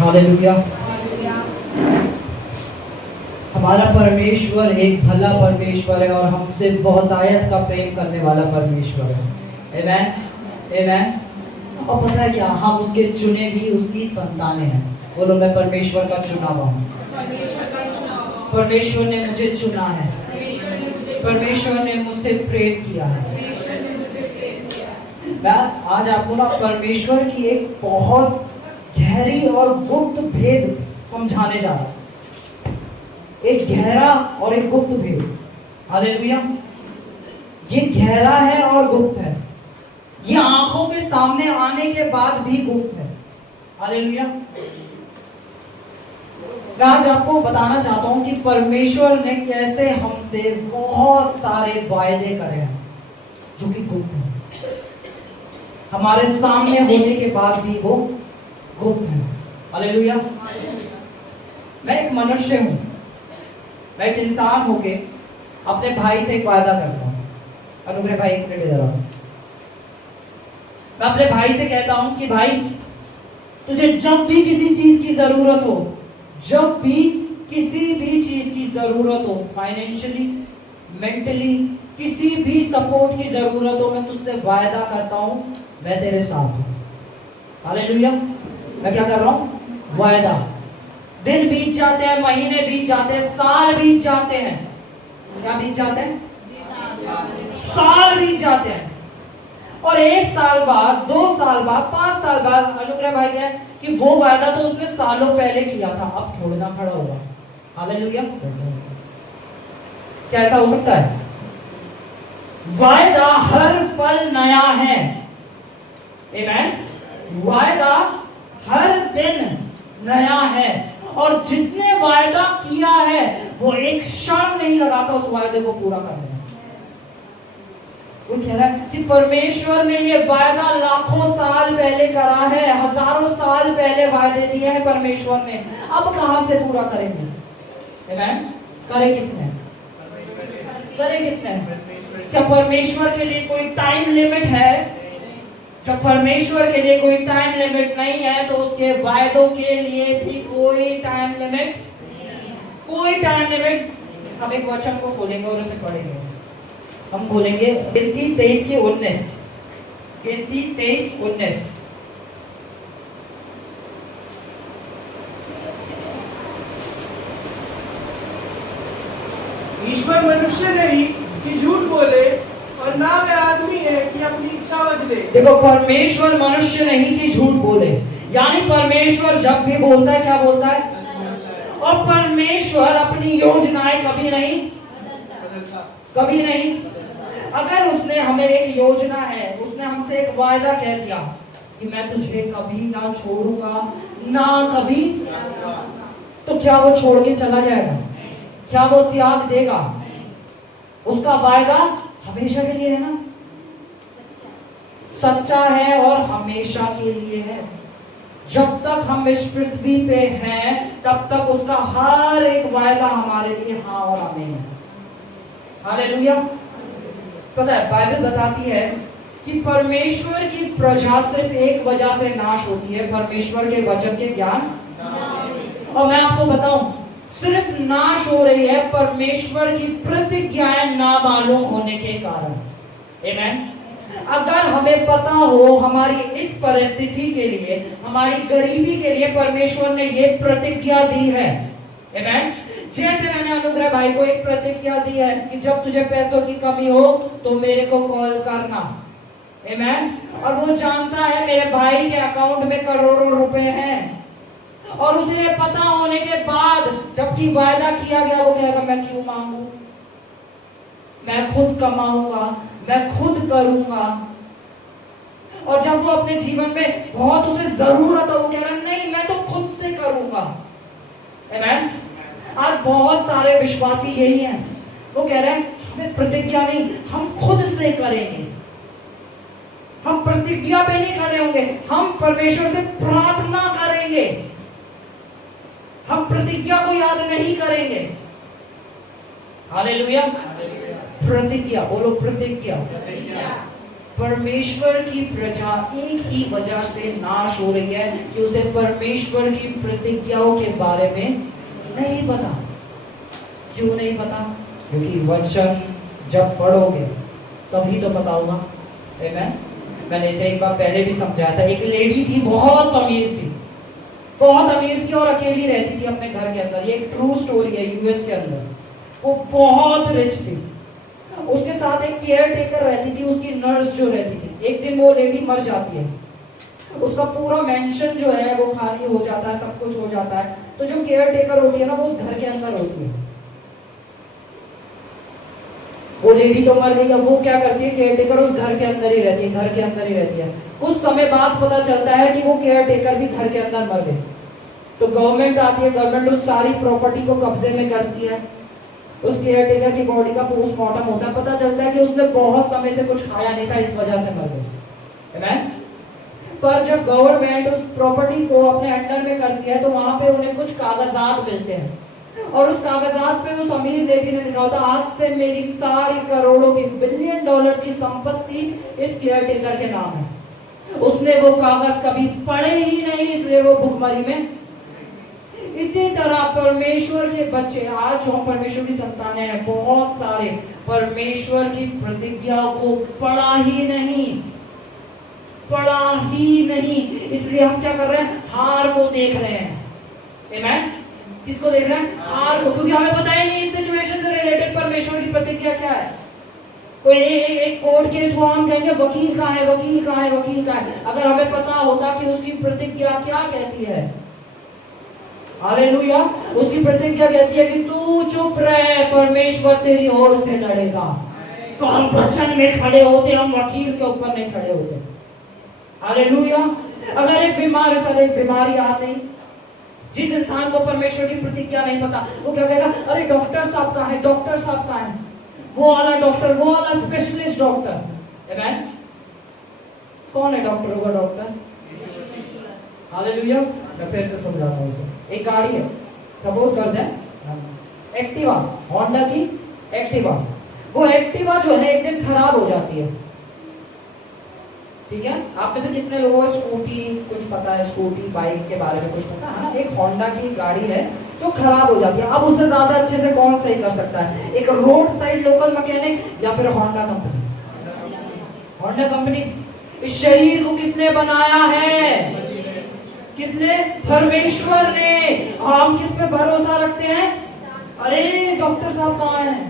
Hallelujah. हमारा परमेश्वर एक भला परमेश्वर है और हमसे बहुतायत का प्रेम करने वाला परमेश्वर है। आमेन आमेन। और पता है क्या, हम उसके चुने भी उसकी संतानें हैं। बोलो, मैं परमेश्वर का चुना हुआ हूँ। परमेश्वर ने मुझे चुना है। परमेश्वर ने मुझसे प्रेम किया है। मैं आज आपको ना परमेश्वर की एक बहुत गहरी और गुप्त भेद समझाने जा रहा हूँ। एक गहरा और एक गुप्त भेद। हालेलुया। ये गहरा है और गुप्त है। ये आंखों के सामने आने के बाद भी गुप्त है। हालेलुया। मैं आज आपको बताना चाहता हूं कि परमेश्वर ने कैसे हमसे बहुत सारे वायदे करे हैं जो कि गुप्त हैं। हमारे सामने होने के बाद भी वो गुप्त है। हालेलुया। मैं एक मनुष्य हूं, मैं एक इंसान होके अपने भाई से एक वायदा करता हूं। अनुग्रह भाई, एक मिनट इधर आओ। मैं अपने भाई से कहता हूं कि भाई, तुझे जब भी किसी चीज की जरूरत हो, जब भी किसी भी चीज की जरूरत हो, फाइनेंशियली, मेंटली, किसी भी सपोर्ट की जरूरत हो, मैं तुझसे वायदा करता हूं, मैं तेरे साथ हूं। हालेलुया। मैं क्या कर रहा हूं? वायदा। दिन बीत जाते हैं, महीने बीत जाते हैं, साल बीत जाते हैं। क्या बीत जाते हैं? साल बीत जाते हैं। और 1 साल बाद, 2 साल बाद, 5 साल बाद अनुग्रह भाई कहे कि वो वायदा तो उसने सालों पहले किया था, अब थोड़ा ना खड़ा होगा। हालेलुया। कैसा हो सकता है? वायदा हर पल नया है। आमेन। वायदा हर दिन नया है और जिसने वायदा किया है वो एक क्षण नहीं लगाता उस वायदे को पूरा करने में। वो कह रहा है कि परमेश्वर ने ये वायदा लाखों साल पहले करा है, हजारों साल पहले वायदे दिए हैं परमेश्वर ने, अब कहां से पूरा करेंगे? आमेन। करे किसने? करे किसने? क्या परमेश्वर के लिए कोई टाइम लिमिट है? जब परमेश्वर के लिए कोई टाइम लिमिट नहीं है तो उसके वायदों के लिए भी कोई टाइम लिमिट, कोई टाइम लिमिट। हम एक वचन को खोलेंगे और उसे पढ़ेंगे। हम खोलेंगे गिनती 23 के 19। गिनती 23:19। ईश्वर मनुष्य नहीं कि झूठ बोले और ना वह आदमी है कि अपनी इच्छा बदले। देखो, परमेश्वर मनुष्य नहीं कि झूठ बोले, यानी परमेश्वर जब भी बोलता है, क्या बोलता है? और परमेश्वर अपनी योजनाएं कभी नहीं, कभी नहीं। अगर उसने हमें एक योजना है, उसने हमसे एक वायदा कह दिया कि मैं तुझे कभी ना छोड़ूंगा ना कभी, तो क्या वो छोड़ के चला जाएगा? क्या वो त्याग देगा? उसका वायदा हमेशा के लिए है ना, सच्चा है और हमेशा के लिए है। जब तक हम इस पृथ्वी पे हैं तब तक उसका हर एक वायदा हमारे लिए हाँ और आमीन है। हालेलुया। पता है, बाइबल बताती है कि परमेश्वर की प्रजा सिर्फ एक वजह से नाश होती है, परमेश्वर के वचन के ज्ञान। और मैं आपको बताऊं, सिर्फ नाश हो रही है परमेश्वर की प्रतिज्ञाएं ना मालूम होने के कारण। आमेन। अगर हमें पता हो हमारी इस परिस्थिति के लिए, हमारी गरीबी के लिए परमेश्वर ने ये प्रतिज्ञा दी है। आमेन। जैसे मैंने अनुग्रह भाई को एक प्रतिज्ञा दी है कि जब तुझे पैसों की कमी हो तो मेरे को कॉल करना। आमेन। और वो जानता है मेरे भाई के अकाउंट में करोड़ों रुपए हैं, और उसे पता होने के बाद जबकि वायदा किया गया, वो कहेगा मैं क्यों मांगू, मैं खुद कमाऊंगा, मैं खुद करूंगा। और जब वो अपने जीवन में बहुत उसे जरूरत हो, वो कह रहा नहीं मैं तो खुद से करूंगा। आमेन। आज बहुत सारे विश्वासी यही हैं, वो कह रहे हैं हमें प्रतिज्ञा नहीं, हम खुद से करेंगे। हम प्रतिज्ञा पे नहीं खड़े होंगे, हम परमेश्वर से प्रार्थना करेंगे, हम प्रतिज्ञा को याद नहीं करेंगे। हालेलुया। प्रतिज्ञा, बोलो प्रतिज्ञा। परमेश्वर की प्रजा एक ही वजह से नाश हो रही है कि उसे परमेश्वर की प्रतिज्ञाओं के बारे में नहीं पता। क्यों नहीं पता? क्योंकि वचन जब पढ़ोगे तभी तो पता होगा। आमेन। मैंने इसे एक बार पहले भी समझाया था। एक लेडी थी, बहुत अमीर थी, बहुत अमीर थी और अकेली रहती थी अपने घर के अंदर। ये एक ट्रू स्टोरी है, यूएस के अंदर। वो बहुत रिच थी। उसके साथ एक केयर टेकर रहती थी, उसकी नर्स जो रहती थी। एक दिन वो लेडी मर जाती है, उसका पूरा मेंशन जो है वो खाली हो जाता है, सब कुछ हो जाता है। तो जो केयर टेकर होती है ना, वो उस घर के अंदर होती है। वो लेडी तो मर गई, अब वो क्या करती है, केयर टेकर उस घर के अंदर ही रहती है, घर के अंदर ही रहती है। कुछ समय बाद पता चलता है कि वो केयर टेकर भी घर के अंदर मर गए। तो गवर्नमेंट आती है, गवर्नमेंट उस सारी प्रॉपर्टी को कब्जे में करती है। उस केयर टेकर की बॉडी का पोस्टमार्टम होता है, पता चलता है कि उसने बहुत समय से कुछ खाया नहीं था, इस वजह से मर गई। आमेन। पर जब गवर्नमेंट उस प्रॉपर्टी को अपने अंडर में करती है तो वहां पे उन्हें कुछ कागजात मिलते हैं, और उस कागजात पे उस अमीर लेडी ने लिखा होता, आज से मेरी सारी करोड़ों की, बिलियन डॉलर्स की संपत्ति इस केयर टेकर के नाम है। उसने वो कागज कभी पढ़े ही नहीं, इसलिए वो भुखमरी में। इसी तरह परमेश्वर के बच्चे, आज जो परमेश्वर की संतानें हैं, बहुत सारे परमेश्वर की प्रतिज्ञाओं को पढ़ा ही नहीं, इसलिए हम क्या कर रहे हैं, हार को देख रहे हैं। आमेन। किसको देख रहे हैं? हार को, क्योंकि हमें पता ही नहीं इस सिचुएशन से रिलेटेड परमेश्वर की प्रतिज्ञा क्या है। कोई एक कोर्ट केस हुआ, हम कहेंगे वकील कहाँ है, वकील कहाँ है, वकील कहाँ है। अगर हमें पता होता कि उसकी प्रतिज्ञा क्या कहती है, हालेलुया, उसकी प्रतिज्ञा कहती है कि तू चुप रहे, परमेश्वर तेरी ओर से लड़ेगा, तो हम वचन में खड़े होते, हम वकील के ऊपर नहीं खड़े होते। हालेलुया। अगर एक बीमारी आती, जिस इंसान को परमेश्वर की प्रतिज्ञा नहीं पता, वो क्या कहेगा, अरे डॉक्टर साहब कहाँ है, डॉक्टर साहब कहाँ है, वो वाला डॉक्टर, वो वाला स्पेशलिस्ट डॉक्टर। आमेन। कौन है डॉक्टर होगा? डॉक्टर। हालेलुया। मैं फिर से समझाता हूँ इसे। एक गाड़ी है, सपोज करते हैं एक्टिवा, होंडा की एक्टिवा। वो एक्टिवा जो है एक दिन खराब हो जाती है, ठीक है। आप में से कितने लोगों को स्कूटी कुछ पता है, स्कूटी बाइक के बारे में कुछ पता है ना? एक होंडा की गाड़ी है जो खराब हो जाती है। अब उसे ज्यादा अच्छे से कौन सही कर सकता है, एक रोड साइड लोकल मैकेनिक या फिर होंडा कंपनी? Honda company. इस शरीर को किसने बनाया है? किसने? परमेश्वर ने। हम किस पे भरोसा रखते हैं? अरे डॉक्टर साहब कहाँ हैं?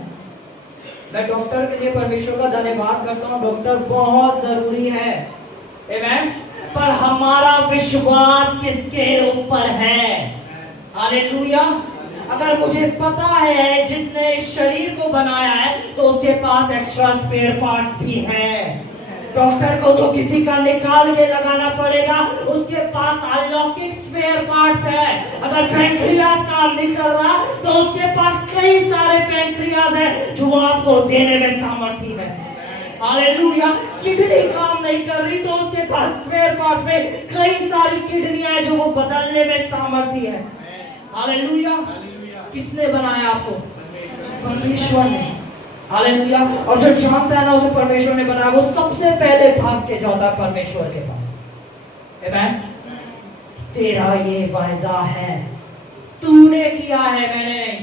मैं डॉक्टर के लिए परमेश्वर का धन्यवाद करता हूँ, डॉक्टर बहुत जरूरी है। आमेन। पर हमारा विश्वास किसके ऊपर है? हालेलुया। अगर मुझे पता है जिसने शरीर को बनाया है तो उसके पास एक्स्ट्रा स्पेयर पार्ट्स भी है। डॉक्टर को तो किसी का निकाल के लगाना पड़ेगा, उसके पास अलौकिक स्पेयर पार्ट्स है। अगर पैंक्रियाज काम नहीं कर रहा तो उसके पास कई सारे पैंक्रियाज है जो आपको देने में सामर्थ्य है। हालेलुया। किडनी काम नहीं कर रही तो उसके पास स्पेयर पार्ट्स में कई सारी किडनियां हैं जो वो बदलने में सामर्थ्य है। हालेलुया। किसने बनाया आपको? परमेश्वर ने। हालेलुया। और जो जानता है ना उसे परमेश्वर ने बनाया, वो सबसे पहले भाग के जाता है परमेश्वर के पास। आमेन। तेरा ये वायदा है, तूने किया है, मैंने नहीं।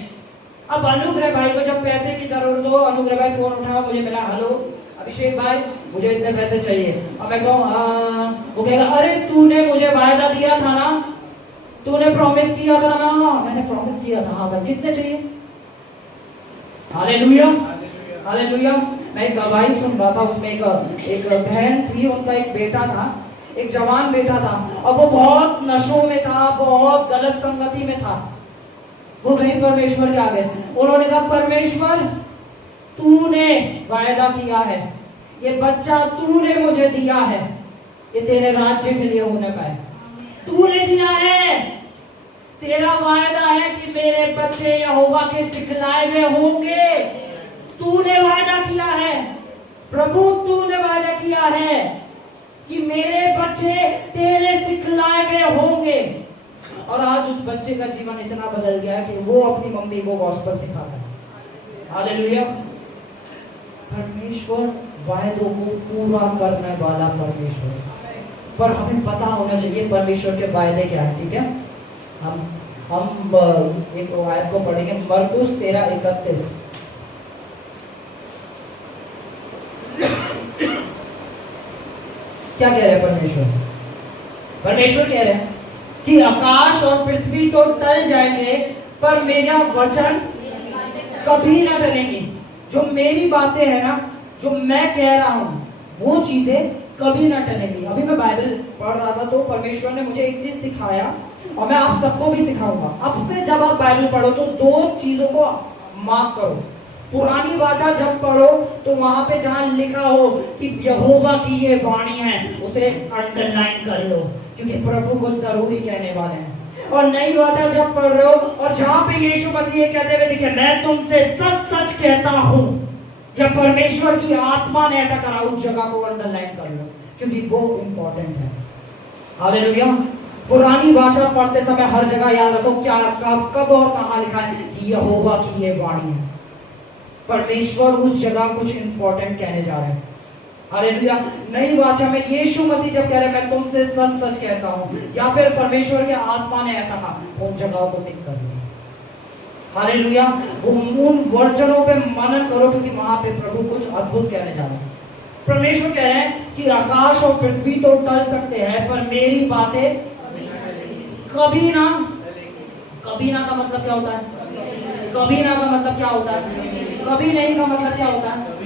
अब अनुग्रह भाई को जब पैसे की जरूरत हो, अनुग्रह भाई फोन उठाओ, मुझे मिला, हेलो अभिषेक भाई मुझे इतने पैसे चाहिए। अब मैं कहूँ वो कहेगा, अरे तूने मुझे वायदा दिया था ना, तूने प्रॉमिस किया था ना। हाँ मैंने प्रॉमिस किया था। हाँ भाई कितने चाहिए? हालेलुया। हालेलुया। मैं एक गवाही सुन रहा था, उसमें एक बहन थी, उनका एक बेटा था, एक जवान बेटा था, और वो बहुत नशों में था, बहुत गलत संगति में था। वो गई परमेश्वर के आगे, उन्होंने कहा परमेश्वर तूने वायदा किया है, ये बच्चा तूने मुझे दिया है, ये तेरे राज्य के लिए होने पाए, तूने दिया है, तेरा वायदा है कि मेरे बच्चे यहोवा के सिखलाए में होंगे। तूने वायदा किया है प्रभु, तूने वायदा किया है कि मेरे बच्चे तेरे सिखलाए में होंगे। और आज उस बच्चे का जीवन इतना बदल गया कि वो अपनी मम्मी को गॉस्पेल सिखाता है। हालेलुया। परमेश्वर वायदों को पूरा करने वाला परमेश्वर है। पर हमें पता होना चाहिए परमेश्वर के वायदे क्या है, ठीक है। हम एक आयत को पढ़ेंगे, मरकुस 13:31। क्या कह रहे हैं परमेश्वर? परमेश्वर कह रहे हैं कि आकाश और पृथ्वी तो टल जाएंगे पर मेरा वचन कभी ना टलेंगे। जो मेरी बातें हैं ना, जो मैं कह रहा हूं, वो चीजें कभी ना टलेंगी। अभी मैं बाइबल पढ़ रहा था तो परमेश्वर ने मुझे एक चीज सिखाया और मैं आप सबको भी सिखाऊंगा। अब से जब आप बाइबल पढ़ो तो दो चीजों को मार्क करो। पुरानी वाचा जब पढ़ो तो वहां पे जहां लिखा हो कि यहोवा की ये वाणी है, उसे अंडरलाइन कर लो, क्योंकि प्रभु को जरूरी कहने वाले हैं। और नई वाचा जब पढ़ रहे हो और जहां पे यीशु मसीह ये कहते हुए दिखे, मैं तुमसे सच सच कहता हूं, या परमेश्वर की आत्मा ने ऐसा करा, उस जगह को अंडरलाइन कर लो, क्योंकि वो इंपॉर्टेंट है। हालेलुया। पुरानी वाचा पढ़ते समय हर जगह याद रखो क्या, कब और कहां लिखा है कि यहोवा की ये वाणी है। परमेश्वर उस जगह कुछ इंपॉर्टेंट कहने जा रहे हैं। हालेलुया। नई वाचा में यीशु मसीह जब कह रहे हैं मैं तुमसे सच सच कहता हूं, या फिर परमेश्वर के आत्मा ने ऐसा कहा, उन जगहों को टिक कर लो। हालेलुया। उन वचनों पे मनन करो, क्योंकि वहां पे प्रभु कुछ अद्भुत कहने जा रहे हैं। परमेश्वर कह रहे हैं कि आकाश और पृथ्वी तो टल सकते हैं पर मेरी बातें कभी ना। कभी ना का मतलब क्या होता है? कभी ना का मतलब क्या होता है? कभी नहीं का मतलब क्या होता है?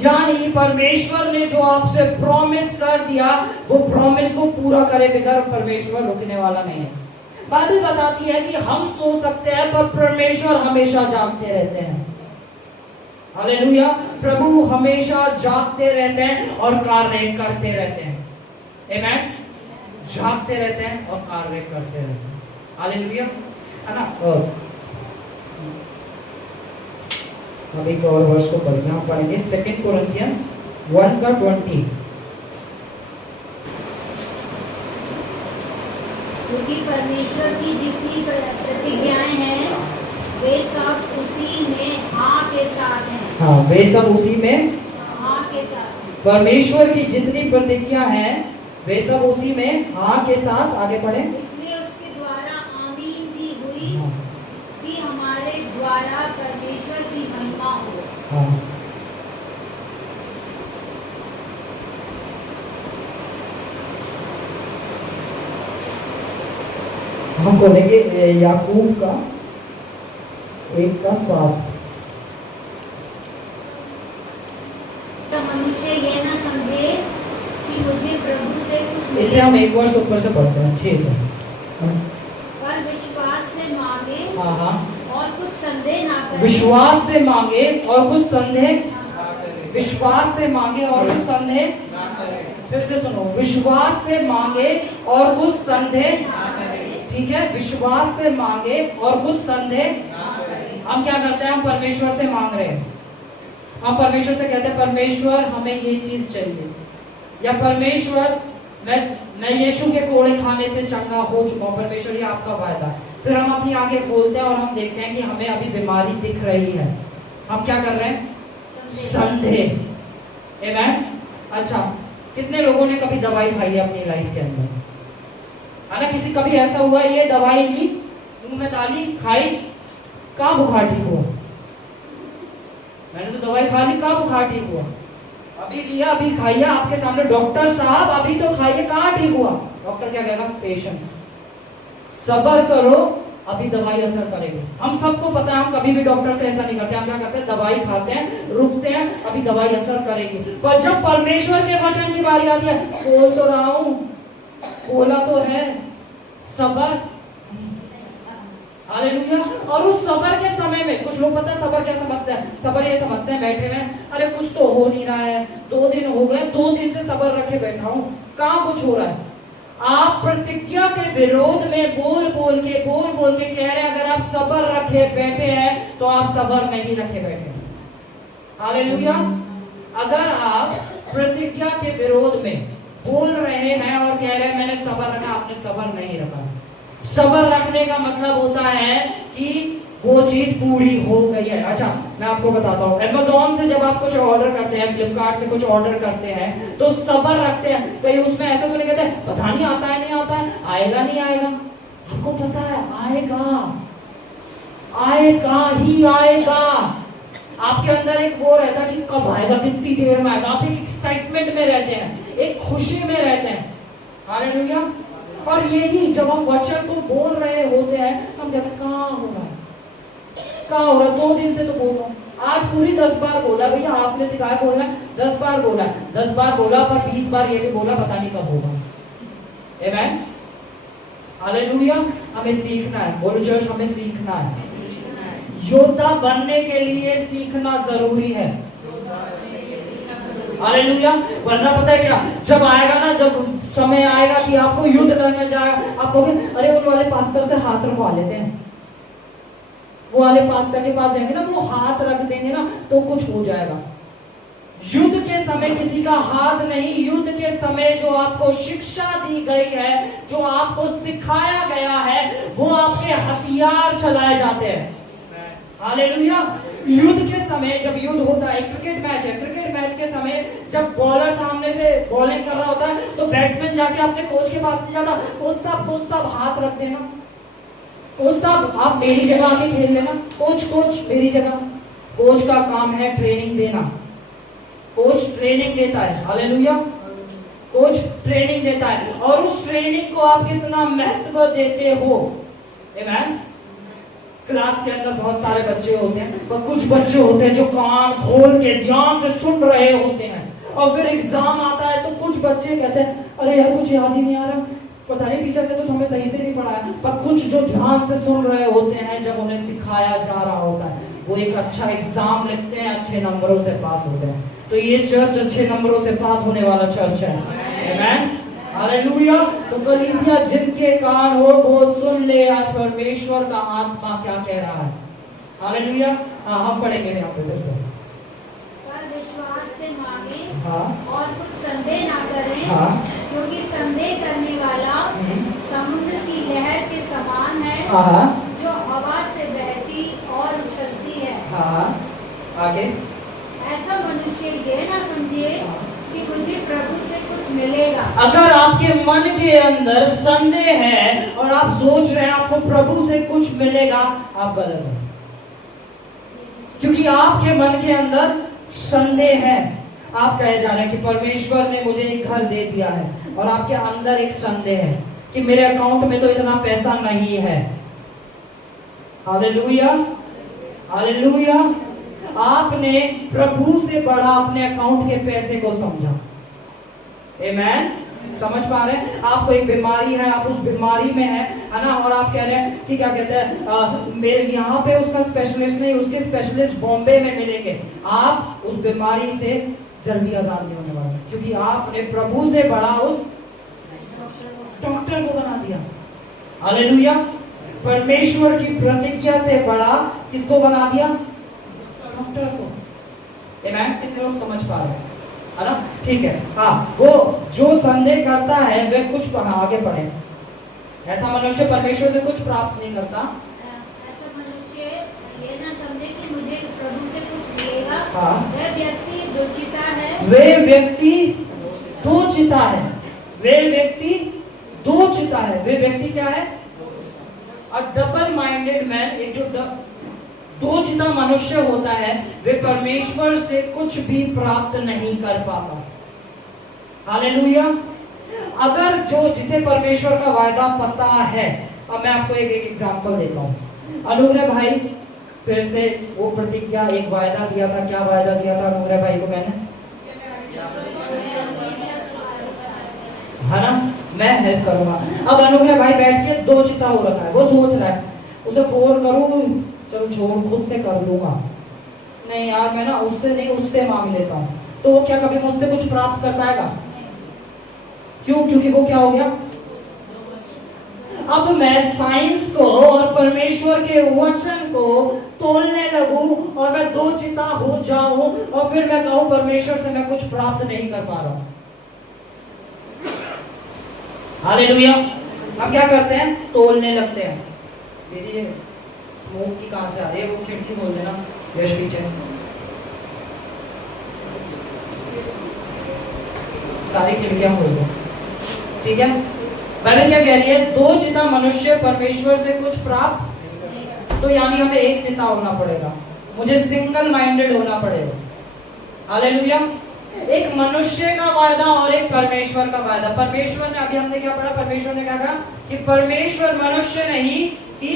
यानी परमेश्वर ने जो आपसे प्रॉमिस कर दिया, वो प्रॉमिस को पूरा करे बगैर परमेश्वर रुकने वाला नहीं है। बाइबल बताती है कि हम सो सकते हैं पर परमेश्वर हमेशा जागते रहते हैं। हालेलुया। प्रभु हमेशा जागते रहते हैं और कार्य करते रहते हैं। आमेन। जागते रहते हैं और कार्य करते रहते हैं। हालेलुया, है ना। अब एक और वर्ष को पढ़ेंगे 2 कोरिन्थियंस 1:20। क्योंकि परमेश्वर की जितनी प्रतिज्ञाएं हैं वे सब उसी में हाँ के साथ हैं। हाँ, वे सब उसी में हाँ के साथ। परमेश्वर की जितनी प्रतिज्ञा है वे सब उसी में हाँ के साथ। आगे पढ़ें। इसलिए उसके द्वारा आमीन भी हुई कि हमारे द्वारा परमेश्वर की महिमा हो। हाँ। हम खोलेंगे याकूब का 1:7। तो मनुष्य ये ना समझे कि मुझे प्रभु से कुछ मिले। इसे हम एक वर्ष ऊपर से पढ़ते हैं 6 से। पर विश्वास से मांगे हाँ हाँ। और कुछ संदेह ना करें। विश्वास से मांगे और कुछ संदेह। विश्वास से मांगे और कुछ संदेह। फिर से सुनो, विश्वास से मांगे और कुछ संदेह। ठीक है, विश्वास से मांगे और कुछ संदेह। हम क्या करते हैं? हम परमेश्वर से मांग रहे हैं। हम परमेश्वर से कहते हैं परमेश्वर हमें ये चीज चाहिए, या परमेश्वर मैं यीशु के कोड़े खाने से चंगा हो चुका हूं, परमेश्वर ये आपका वायदा। फिर हम अपनी आंखें खोलते हैं और हम देखते हैं कि हमें अभी बीमारी दिख रही है। हम क्या कर रहे हैं? संदेह। आमेन। अच्छा, कितने लोगों ने कभी दवाई खाई है अपनी लाइफ के अंदर? है ना, किसी कभी ऐसा हुआ ये दवाई ली, मुंह में डाली, खाई, कहाँ बुखार ठीक हुआ? मैंने तो दवाई खा ली, कहाँ बुखार ठीक हुआ? अभी लिया, अभी खाइए, आपके सामने डॉक्टर साहब अभी तो खाइए, कहाँ ठीक हुआ? डॉक्टर क्या कहेगा? पेशेंस, सब्र करो, अभी दवाई असर करेगी। हम सबको पता है, हम कभी भी डॉक्टर से ऐसा नहीं करते। हम क्या करते हैं? दवाई खाते हैं, रुकते हैं, अभी दवाई असर करेगी। पर जब परमेश्वर के वचन की बारी आती है, बोल तो रहा हूं, बोला तो है, सब्र। हालेलुया। और उस सब्र के समय में कुछ लोग पता है सब्र क्या समझते हैं? सब्र ये समझते हैं बैठे हुए, अरे कुछ तो हो नहीं रहा है, 2 दिन हो गए, 2 दिन से सब्र रखे बैठा हूं, कहां कुछ हो रहा है? आप प्रतिज्ञा के विरोध में बोल बोल के कह रहे हैं अगर आप सब्र रखे बैठे हैं तो आप सब्र नहीं रखे बैठे। हालेलुया। अगर आप प्रतिज्ञा के विरोध में बोल रहे हैं और कह रहे हैं मैंने सब्र रखा, आपने सब्र नहीं रखा। सब्र रखने का मतलब होता है कि वो चीज पूरी हो गई है। अच्छा मैं आपको बताता हूँ, Amazon से जब आप कुछ ऑर्डर करते हैं, फ्लिपकार्ट से कुछ ऑर्डर करते हैं तो सब्र रखते हैं, कहीं उसमें ऐसा तो नहीं कहते हैं पता नहीं आता है नहीं आता है, आएगा नहीं आएगा। आपको पता है आएगा, आएगा ही आएगा। आपके अंदर एक वो रहता है कि कब आएगा, कितनी देर में आएगा। आप एक एक्साइटमेंट में रहते हैं, एक खुशी में रहते हैं। हालेलुया। और यही जब हम वचन को बोल रहे होते हैं हम कहते हैं कहाँ हो रहा है, कहाँ हो रहा है। 2 दिन से तो बोल रहा हूँ, आज पूरी 10 बार बोला भैया, आपने सिखाया बोलना 10 बार बोला, 10 बार बोला, पर 20 बार ये भी बोला पता नहीं कब होगा। आमेन। हालेलुया। हमें सीखना है, बोलो चर्च, हमें सीखना है। योद्धा बनने के लिए सीखना जरूरी है। हालेलुया। वरना पता है क्या, जब आएगा ना, जब समय आएगा कि आपको युद्ध करने जाएगा, आप कहोगे अरे उन वाले पास्टर से हाथ रखवा लेते हैं, वो वाले पास्टर के पास जाएंगे ना, वो हाथ रख देंगे ना तो कुछ हो जाएगा। युद्ध के समय किसी का हाथ नहीं, युद्ध के समय जो आपको शिक्षा दी गई है, जो आपको सिखाया गया है, वो आपके हथियार चलाए जाते हैं। हालेलुया। युद्ध के समय जब युद्ध होता है, क्रिकेट मैच है, क्रिकेट मैच के समय जब बॉलर सामने से बॉलिंग कर रहा होता है तो बैट्समैन जाके अपने कोच के पास नहीं जाता, कोच साहब हाथ रख देना, कोच साहब आप मेरी जगह आके खेल लेना, कोच मेरी जगह। कोच का काम है ट्रेनिंग देना, कोच ट्रेनिंग देता है। हालेलुया। कोच ट्रेनिंग देता है, और उस ट्रेनिंग को आप कितना महत्व देते हो। आमेन। क्लास के अंदर बहुत सारे बच्चे होते हैं, पर कुछ बच्चे होते हैं जो कान खोल के ध्यान से सुन रहे होते हैं, और फिर एग्जाम आता है तो कुछ बच्चे कहते हैं अरे यार कुछ याद ही नहीं आ रहा, पता नहीं टीचर ने तो हमें सही से नहीं पढ़ाया। पर कुछ जो ध्यान से सुन रहे होते हैं, जब उन्हें सिखाया जा रहा होता है, वो एक अच्छा एग्जाम लिखते हैं, अच्छे नंबरों से पास होते हैं। तो ये चर्च अच्छे नंबरों से पास होने वाला चर्च है। आमेन। हालेलुया। तो कलीसिया जिनके कान हो वो सुन ले आज परमेश्वर का आत्मा क्या कह रहा है। हालेलुया। हम पढ़ेंगे यहाँ पे फिर से। पर विश्वास से मांगे हाँ। और कुछ संदेह ना करें। हाँ। क्योंकि संदेह करने वाला समुद्र की लहर के समान है, हाँ। जो हवा से बहती और उछलती है। हाँ। आगे। ऐसा मनुष्य ये ना समझे कि मुझे प्रभु से कुछ मिलेगा। अगर आपके मन के अंदर संदेह है और आप सोच रहे हैं आपको प्रभु से कुछ मिलेगा, आप गलत हैं। क्योंकि आपके मन के अंदर संदेह है, आप कहे जा रहे हैं कि परमेश्वर ने मुझे एक घर दे दिया है, और आपके अंदर एक संदेह है कि मेरे अकाउंट में तो इतना पैसा नहीं है। हालेलुया। हालेलुया। आपने प्रभु से बड़ा अपने अकाउंट के पैसे को समझा। आमेन। समझ पा रहे हैं। आपको एक बीमारी है, आप उस बीमारी में है ना, और आप कह रहे हैं कि क्या कहते हैं मेरे यहाँ पे उसका स्पेशलिस्ट नहीं, उसके स्पेशलिस्ट बॉम्बे में मिलेंगे। आप उस बीमारी से जल्दी आजाद नहीं होने वाले, क्योंकि आपने प्रभु से बड़ा उस डॉक्टर को बना दिया। हालेलुया। परमेश्वर की प्रतिज्ञा से बड़ा किसको बना दिया? डॉक्टर को। आमेन। कितने लोग समझ पा रहे हैं, है ना? ठीक है। हाँ, वो जो संदेह करता है वे कुछ आगे बढ़े। ऐसा मनुष्य परमेश्वर से कुछ प्राप्त नहीं करता। ऐसा मनुष्य ये ना समझे कि मुझे प्रभु से कुछ मिलेगा। हाँ। वह व्यक्ति दुचिता है। वे व्यक्ति दो चिता है। वे व्यक्ति दो चिता है। वे व्यक्ति क्या है? अ डबल माइंडेड मैन। एक जो दो चिता मनुष्य होता है, वे परमेश्वर से कुछ भी प्राप्त नहीं कर पाता। हालेलुया। अगर जो जिसे परमेश्वर का वायदा पता है, अब मैं आपको एक एग्जांपल देता हूँ। अनुग्रह भाई फिर से वो प्रतिज्ञा, एक वायदा दिया था। क्या वायदा दिया था अनुग्रह भाई को मैंने? है ना, मैं हेल्प करूंगा। अब अनुग्रह भाई बैठ के दो चिता हो रखा है, वो सोच रहा है उसे फोन करूं, चलो छोड़ खुद से कर लूंगा। नहीं यार, मैं ना उससे नहीं, उससे मांग लेता हूँ। तो वो क्या कभी मुझसे कुछ प्राप्त कर पाएगा? क्यों? क्योंकि वो क्या हो गया? अब मैं साइंस को और परमेश्वर के वचन को तोलने लगूं और मैं दो चिता हो जाऊं, और फिर मैं कहूं परमेश्वर से मैं कुछ प्राप्त नहीं कर पा रहा हूं। हालेलुया। हम क्या करते हैं? तोलने लगते हैं। दीदी स्मोक की कहाँ से आ रही है? वो खिड़की खोल देना यश पीछे, सारी खिड़कियां खोल दो, ठीक है। बाइबल क्या कह रही है? दो चिता मनुष्य परमेश्वर से कुछ प्राप्त, तो यानी हमें एक चिता होना पड़ेगा, मुझे सिंगल माइंडेड होना पड़ेगा। हालेलुया। एक मनुष्य का वायदा और एक परमेश्वर का वायदा। परमेश्वर ने, अभी हमने क्या पढ़ा? परमेश्वर ने क्या कहा कि परमेश्वर मनुष्य नहीं कि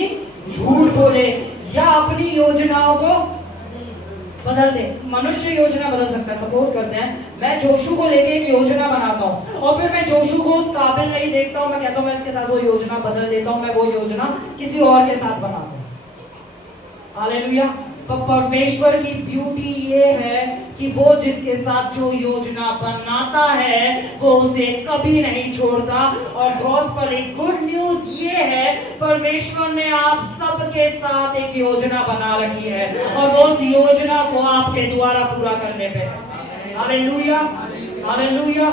झूठ बोले या अपनी योजनाओं को बदल दे। मनुष्य योजना बदल सकता है। सपोज करते हैं मैं जोशु को लेके एक योजना बनाता हूँ और फिर मैं जोशु को उस काबिल नहीं देखता हूँ, मैं कहता हूँ मैं इसके साथ वो योजना बदल देता हूँ, मैं वो योजना किसी और के साथ बनाता हूँ। हालेलुया। पर परमेश्वर की ब्यूटी ये है कि वो जिसके साथ जो योजना बनाता है वो उसे कभी नहीं छोड़ता। और गॉस्पेल एक गुड न्यूज ये है, परमेश्वर ने आप सबके साथ एक योजना बना रखी है और वो उस योजना को आपके द्वारा पूरा करने पे है। हालेलुया, हालेलुया,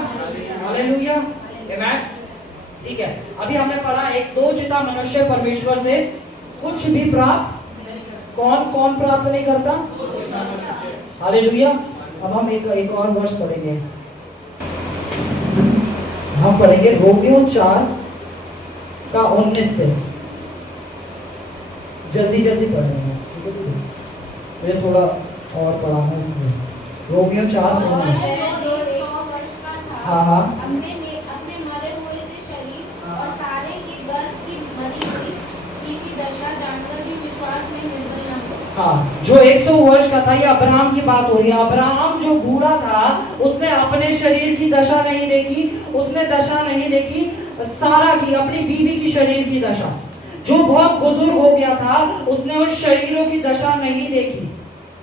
हालेलुया, आमीन। ठीक है, अभी हमने पढ़ा एक दो चिता मनुष्य परमेश्वर से कुछ भी प्राप्त, कौन कौन प्राप्त नहीं करता? हालेलुया। अब हम एक और वर्ष पढ़ेंगे। हम पढ़ेंगे रोमियो 4 का 19 से। जल्दी जल्दी पढ़ेंगे, मुझे थोड़ा और पढ़ाना है इसमें। रोमियो 4:19। हाँ हाँ, अपने मरे हुए से शरीर और सारे के गर्भ की मरी हुई किसी दशा जानकर भी विश्वास में निर्बल न हो। हाँ, जो 100 वर्ष का था, ये अब्राहम की बात हो रही है। अब्राहम जो बूढ़ा था उसने अपने शरीर की दशा नहीं देखी, उसने दशा नहीं देखी सारा की, अपनी बीवी की शरीर की दशा। जो बहुत बुजुर्ग हो गया था उसने उन शरीरों की दशा नहीं देखी।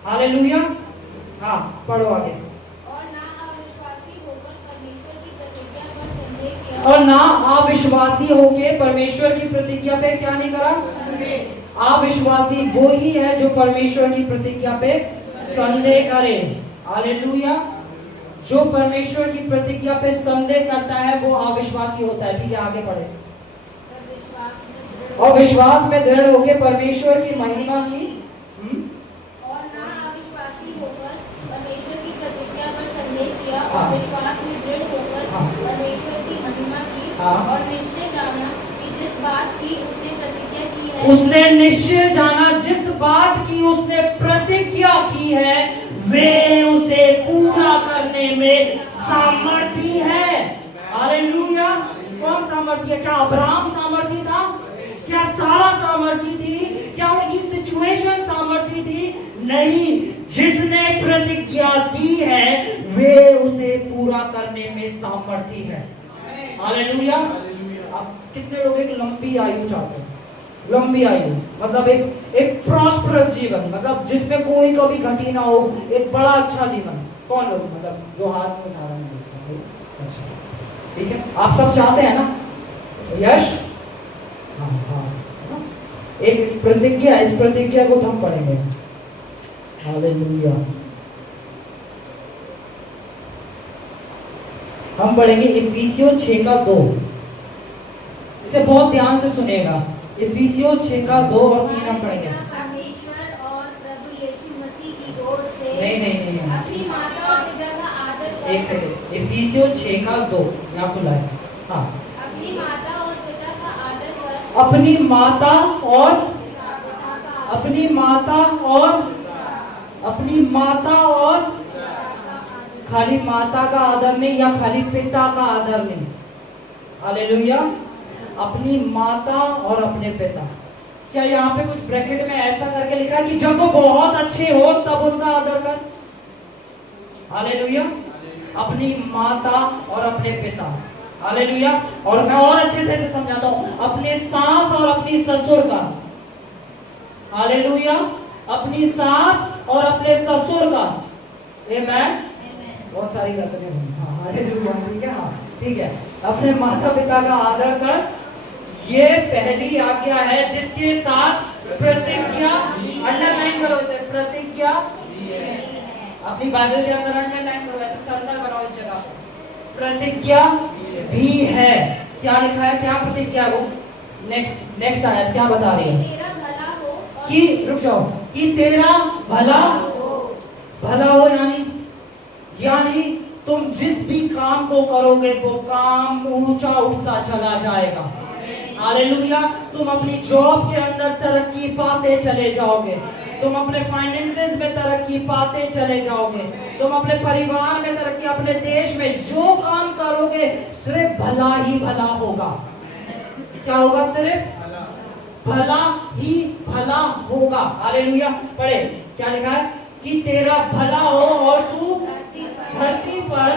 हालेलुया। हाँ, पढ़ो आगे। और ना अविश्वासी होकर परमेश्वर की प्रतिज्ञा पर संदेह किया। और ना अविश्वासी होके परमेश्वर की प्रतिज्ञा पे क्या नहीं करा? अविश्वासी वो ही है जो परमेश्वर की प्रतिज्ञा पे संदेह करे। हालेलुया। जो परमेश्वर की प्रतिज्ञा पे संदेह करता है वो अविश्वासी होता है। ठीक है, आगे पढ़े। और विश्वास में दृढ़ होके परमेश्वर की महिमा की, और ना अविश्वासी होकर परमेश्वर की प्रतिज्ञा पर संदेह किया हाँ। और विश्वास में दृढ़ होकर हाँ। परमेश्वर की महिमा की हाँ। और निश्चय जाना कि जिस बात की उसने प्रतिज्ञा की है, उसने निश्चय जाना जिस बात की उसने प्रतिज्ञा की है वे उसे पूरा करने में सामर्थी है। हालेलुया। कौन सामर्थी है? क्या अब्राहम सामर्थी था? क्या सारा सामर्थी थी? क्या उनकी सिचुएशन सामर्थी थी? नहीं, जिसने प्रतिज्ञा दी है वे उसे पूरा करने में सामर्थी है। हालेलुया। अब कितने लोग एक लंबी आयु चाहते हैं? लंबी आयु मतलब एक प्रॉस्परस जीवन, मतलब जिसमें कोई कभी घटी ना हो, एक बड़ा अच्छा जीवन। कौन लोग? मतलब जो हाथ में उठा रहे हैं। अच्छा, ठीक है, आप सब चाहते हैं ना? यश, हाँ हाँ, एक प्रतिज्ञा, इस प्रतिज्ञा को हम पढ़ेंगे। हालेलुया। हम पढ़ेंगे इफिसियों 6:2। इसे बहुत ध्यान से सुनिएगा। इफिसियों 6:2 और 3 हम पढ़ेंगे। परमेश्वर और प्रभु यीशु मसीह की ओर से नहीं, अपनी माता और पिता का आदर कर। एक सेकंड, इफिसियों 6:2 यहाँ खुला है। हाँ, अपनी माता और पिता का आदर कर। अपनी माता और अपनी माता और अपनी माता और खाली माता का आदर नहीं या खाली पिता का आदर नहीं। हालेलुया। अपनी माता और अपने पिता। क्या यहाँ पे कुछ ब्रैकेट में ऐसा करके लिखा है कि जब वो बहुत अच्छे हो तब उनका आदर कर? हालेलुया। अपनी माता और अपने पिता। हालेलुया। और मैं और अच्छे से इसे समझाता हूँ, अपने सास और अपनी ससुर का। हालेलुया। अपनी सास और अपने ससुर का। आमीन। बहुत सारी करते हैं। हाँ, हालेलुया। ठीक है, हाँ ठीक है। अपने माता पिता का आदर कर, ये पहली आज्ञा है जिसके साथ प्रतिज्ञा, अंडरलाइन करो इसे, प्रतिज्ञा। अपनी बाइबल के अंदर अंडरलाइन करो, ऐसे सर्कल बनाओ इस जगह पर। प्रतिज्ञा भी है। क्या लिखा है? क्या प्रतिज्ञा? वो नेक्स्ट आयत क्या बता रही है? तेरा भला हो और कि रुक जाओ, कि तेरा भला भला हो, यानी तुम जिस भी काम को करोगे वो काम ऊंचा उठता चला जाएगा। हालेलुया। तुम अपनी जॉब के अंदर तरक्की पाते चले जाओगे, तुम अपने फाइनेंसेस में तरक्की पाते चले जाओगे, तुम अपने परिवार में तरक्की, अपने देश में जो काम करोगे सिर्फ भला ही भला होगा। क्या होगा? सिर्फ भला ही भला होगा। हालेलुया। पढ़े, क्या लिखा है? कि तेरा भला हो और तू धरती पर।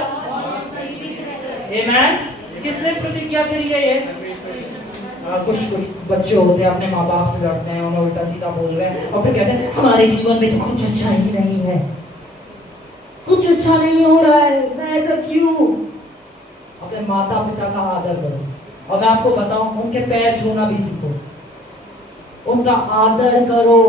आमीन। किसने प्रतिज्ञा करी है ये? कुछ बच्चे होते हैं अपने माँ बाप से लड़ते हैं, उन्हें उल्टा सीधा बोल रहे हैं और फिर कहते हैं हमारे जीवन में तो कुछ अच्छा ही नहीं है, कुछ अच्छा नहीं हो रहा है, मैं ऐसा क्यों? अपने माता पिता का आदर करो। और मैं आपको बताऊं, उनके पैर छूना भी सीखो, उनका आदर करो।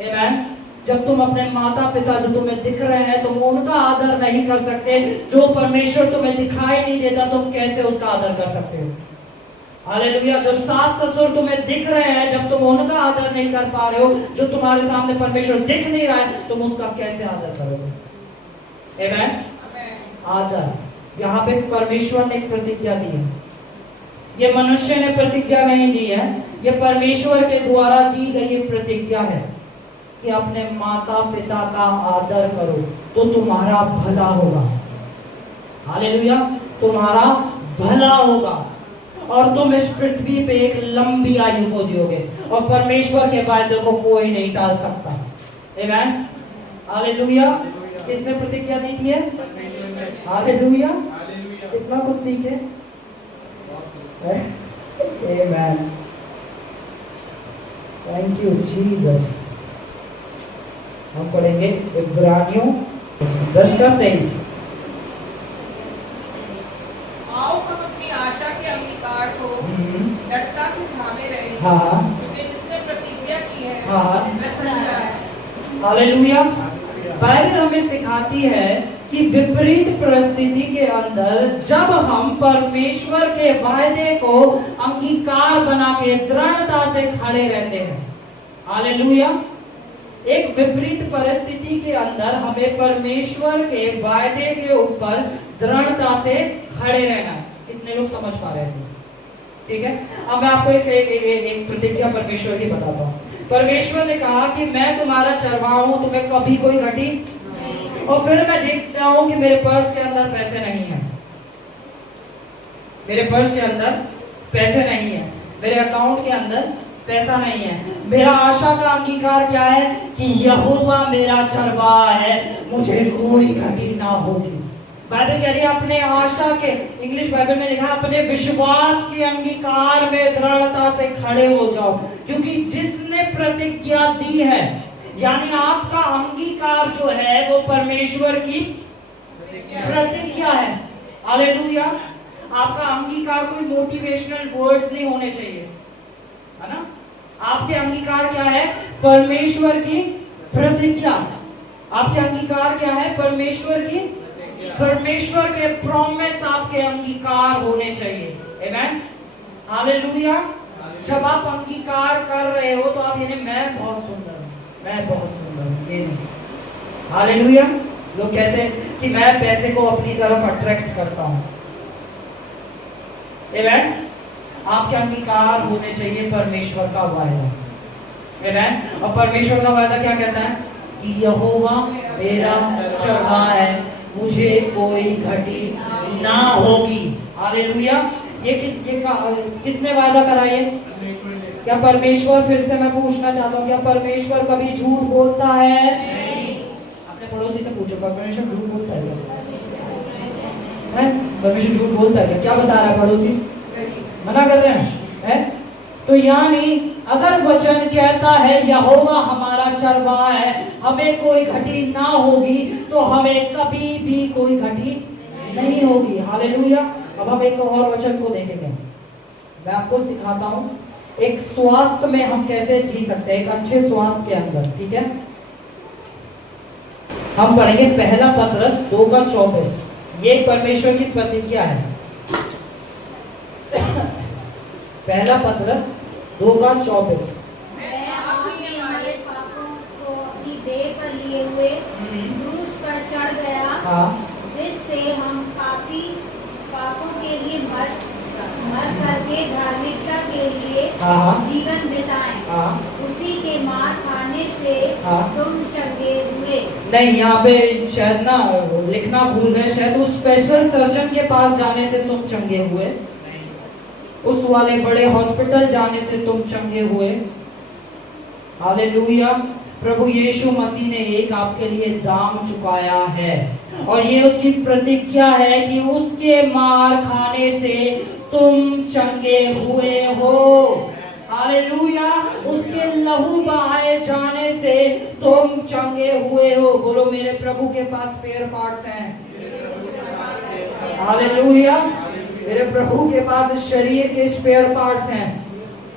आमीन। जब तुम अपने माता पिता जो तुम्हें दिख रहे हैं तुम उनका आदर नहीं कर सकते, जो परमेश्वर तुम्हें दिखाई नहीं देता तुम कैसे उसका आदर कर सकते हो? हालेलुया। जो सास ससुर तुम्हें दिख रहे हैं जब तुम उनका आदर नहीं कर पा रहे हो, जो तुम्हारे सामने परमेश्वर दिख नहीं रहा है, तुम उसका कैसे आदर करोगे? आमीन। आदर। यहाँ पे परमेश्वर ने एक प्रतिज्ञा दी है, ये मनुष्य ने प्रतिज्ञा नहीं दी है, ये परमेश्वर के द्वारा दी गई प्रतिज्ञा है कि अपने माता पिता का आदर करो तो तुम्हारा भला होगा। हालेलुया। तुम्हारा भला होगा और तुम इस पृथ्वी पे एक लंबी आयु को जियोगे और परमेश्वर के वायदे को कोई नहीं टाल सकता। आमीन। हालेलुया। किसने प्रतिज्ञा दी थी? हालेलुया। कितना कुछ सीखे। आमीन। Thank you Jesus. हम पढ़ेंगे इब्रानियों 10:23। आओ हम अपनी आशा के अंगीकार को दृढ़ता से थामे रहें, हाँ, क्योंकि जिसने प्रतिज्ञा की है हाँ, वह सच्चा है। हालेलुया। बाइबल हमें सिखाती है कि विपरीत परिस्थिति के अंदर जब हम परमेश्वर के वायदे को अंगीकार बना के दृढ़ता से खड़े रहते हैं। हालेलुया। एक विपरीत परिस्थिति के अंदर हमें परमेश्वर के वायदे के ऊपर दृढ़ता से खड़े रहना है। कितने लोग समझ पा रहे हैं? ठीक है। अब मैं आपको एक प्रतिज्ञा परमेश्वर की बताता हूँ। परमेश्वर ने कहा कि मैं तुम्हारा चरवाहा हूं, तुम्हें कभी कोई घटी। और फिर मैं देखता हूं कि मेरे पर्स के अंदर पैसे नहीं है, मेरे पर्स के अंदर पैसे नहीं है, मेरे अकाउंट के अंदर पैसा नहीं है। मेरा आशा का अंगीकार क्या है? कि यहोवा मेरा चरवाहा है, मुझे कोई घटी ना होगी। बाइबल कह रही है अपने आशा के, इंग्लिश बाइबल में लिखा है अपने विश्वास के अंगीकार में दृढ़ता से खड़े हो जाओ, क्योंकि जिसने प्रतिज्ञा दी है, यानी आपका अंगीकार जो है वो परमेश्वर की प्रतिज्ञा है। हालेलुया। आपका अंगीकार कोई मोटिवेशनल वर्ड्स नहीं होने चाहिए, है ना? आपके अंगीकार क्या है? परमेश्वर की प्रतिज्ञा। आपके अंगीकार क्या है? परमेश्वर की, परमेश्वर के प्रॉमिस आपके अंगीकार होने चाहिए। आमीन। हालेलुया। जब आप अंगीकार कर रहे हो तो आप यानी मैं बहुत सुंदर हूं, मैं बहुत सुंदर हूं, ये नहीं। हालेलुया। लोग कैसे कि मैं पैसे को अपनी तरफ अट्रैक्ट करता हूं। आमीन। आपके अंगीकार होने चाहिए परमेश्वर का वायदा। आमीन। और परमेश्वर का वायदा क्या कहता है? कि यहोवा मेरा चरवाहा है, मुझे कोई घटी ना होगी। हालेलुया। ये किसने वायदा करा? ये क्या परमेश्वर? फिर से मैं पूछना चाहता हूँ, क्या परमेश्वर कभी झूठ बोलता है? नहीं। अपने पड़ोसी से पूछो, परमेश्वर झूठ बोलता है क्या? परमेश्वर झूठ बोलता है क्या? क्या बता रहा है पड़ोसी? मना कर रहे हैं? तो यानी अगर वचन कहता है यहोवा हमारा चरवाहा है, हमें कोई घटी ना होगी, तो हमें कभी भी कोई घटी नहीं होगी। हालेलुया। अब हम एक और वचन को देखेंगे। मैं आपको सिखाता हूं एक स्वास्थ्य में हम कैसे जी सकते हैं, एक अच्छे स्वास्थ्य के अंदर। ठीक है। हम पढ़ेंगे पहला पतरस 2:24। ये परमेश्वर की प्रतिज्ञा है। पहला पतरस 2:24। हाँ जिससे हम पापों के लिए मर करके धार्मिकता के लिए हाँ। जीवन बिताएं। हाँ। उसी के मार खाने से हाँ। तुम चंगे हुए। नहीं, यहाँ पे शायद ना लिखना भूल गए, शायद उस स्पेशल सर्जन के पास जाने से तुम चंगे हुए, उस वाले बड़े हॉस्पिटल जाने से तुम चंगे हुए। हालेलुया। प्रभु यीशु मसीह ने एक आपके लिए दाम चुकाया है और ये उसकी प्रतिज्ञा है कि उसके मार खाने से तुम चंगे हुए हो। हालेलुया। उसके लहू बहाए जाने से तुम चंगे हुए हो। बोलो, मेरे प्रभु के पास स्पेयर पार्ट्स हैं। हालेलुया। मेरे प्रभु के पास इस शरीर के स्पेयर पार्ट्स हैं,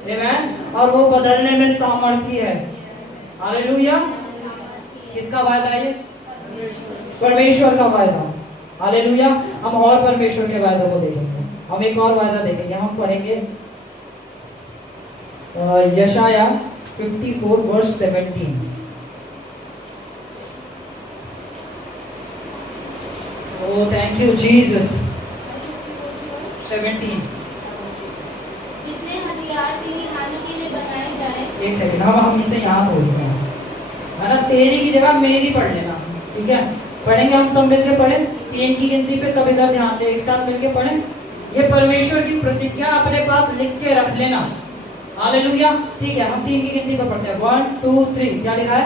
आमीन, और वो बदलने में सामर्थ्य है। हालेलुया। किसका वायदा है ये? परमेश्वर का वायदा। हालेलुया। हम और परमेश्वर के वायदे को देखेंगे। हम एक और वायदा देखेंगे। हम पढ़ेंगे यशाया 54 verse 17। Oh, thank you Jesus। 17। जितने हथियार तेरी हानि के लिए बनाए जाए। एक सेकंड, हम इसे यहाँ बोलते हैं, है ना? तेरी की जगह मेरी पढ़ लेना, ठीक है? पढ़ेंगे हम सब मिलके पढ़ें। 3 की गिनती पे सब इधर ध्यान दें, एक साथ मिलके पढ़ें। ये परमेश्वर की प्रतिज्ञा अपने पास लिख के रख लेना। हालेलुया। ठीक है, हम 3 की गिनती पे पढ़ते हैं। 1 2 3। क्या लिखा है?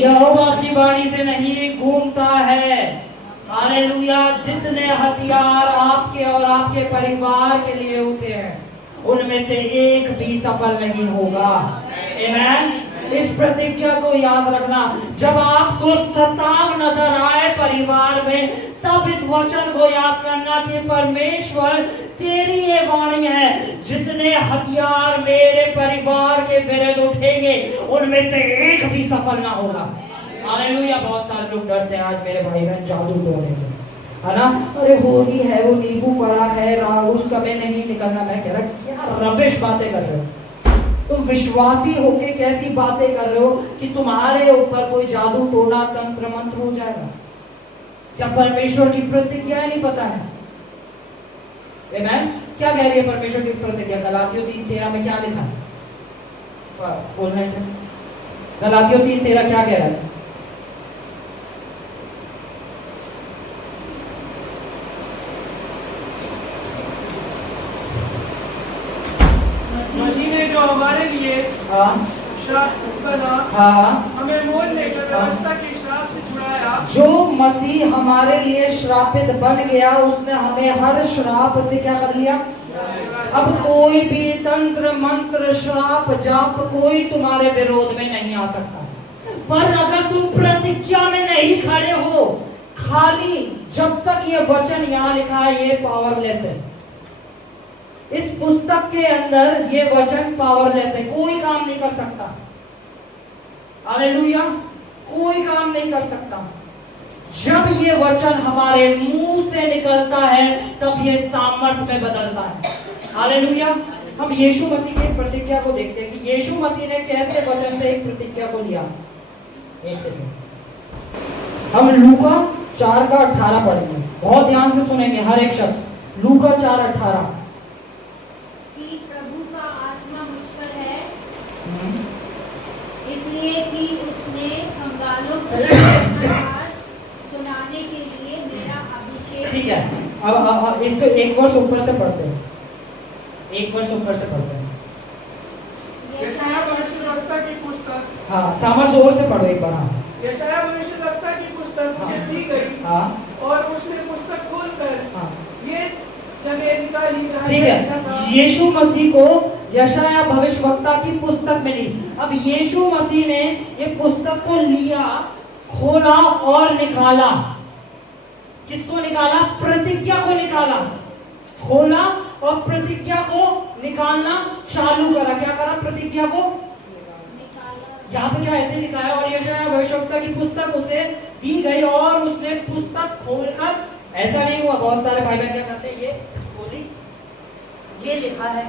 यहोवा अपनी वाणी से नहीं घूमता है। हालेलुया। जितने हथियार आपके और आपके परिवार के लिए उठे हैं उनमें से एक भी सफल नहीं होगा। आमीन। इस प्रतिज्ञा को याद रखना। जब आपको सताव नजर आए परिवार में, तब इस वचन को याद करना कि परमेश्वर तेरी ये वाणी है, जितने हथियार मेरे परिवार के विरुद्ध उठेंगे उनमें से एक भी सफल ना होगा। हालेलुया। बहुत सारे लोग डरते हैं आज मेरे भाई बहन जादू टोने से, है ना? अरे होली है, वो नींबू पड़ा है, उस समय नहीं निकलना। मैं कह रहा क्या रबिश बातें कर रहे हो तुम? विश्वासी होके कैसी बातें कर रहे हो कि तुम्हारे ऊपर कोई जादू टोना तंत्र मंत्र हो जाएगा? क्या परमेश्वर की प्रतिज्ञा नहीं पता है? आमीन। क्या कह रही है परमेश्वर की प्रतिज्ञा? गलातियों 3:13 में क्या लिखा है? बोलने से गलातियों 3:13 क्या कह रहा है? मसीह ने जो हमारे लिए श्राप बना, हमें मोल लेकर व्यवस्था के श्राप से छुड़ाया। जो मसीह हमारे लिए श्रापित बन गया, उसने हमें हर श्राप से क्या कर लिया? अब कोई भी तंत्र मंत्र श्राप जाप कोई तुम्हारे विरोध में नहीं आ सकता। पर अगर तुम प्रतिज्ञा में नहीं खड़े हो, खाली जब तक ये वचन यहाँ लिखा है ये पावरलेस है। इस पुस्तक के अंदर ये वचन पावरलेस है, कोई काम नहीं कर सकता। हालेलुया। कोई काम नहीं कर सकता। जब ये वचन हमारे मुंह से निकलता है तब ये सामर्थ में बदलता है। हालेलुया। हम यीशु मसीह की प्रतिज्ञा को देखते हैं कि यीशु मसीह ने कैसे वचन से एक प्रतिज्ञा को लिया। एक सेकंड, हम लूका 4:18 पढ़ेंगे। बहुत ध्यान से सुनेंगे हर एक शख्स। लूका 4:18। प्रभु का आत्मा मुझ पर है, इसलिए कि उसने कंगालों को सुनाने के लिए मेरा अभिषेक। ठीक है, अब इसको एक वर्ष ऊपर से पढ़ते हैं। एक वर्ष ऊपर से पढ़ते हैं। यशायाह भविष्यद्वक्ता की पुस्तक। हाँ, सामर्थ जोर से पढ़ो एक बार। हाँ, यशायाह भविष्यद्वक्ता की पुस्तक उसे दी गई। हाँ, और उसने पुस्तक खोलकर हाँ, ये जगह निकाली जहाँ ठीक है। यीशु मसीह को यशायाह भविष्यवक्ता की पुस्तक मिली। अब यीशु मसीह ने ये पुस्तक को लिया, खोला और निकाला। किसको निकाला? प्रतिज्ञा को निकाला, खोला और प्रतिज्ञा को निकालना चालू करा। क्या करा? प्रतिज्ञा को यहाँ पे क्या ऐसे लिखा है, और यशायाह भविष्यवक्ता की पुस्तक उसे दी गई और उसने पुस्तक खोलकर, ऐसा नहीं हुआ, बहुत सारे भाई बहन क्या करते हैं, ये खोली, ये लिखा है,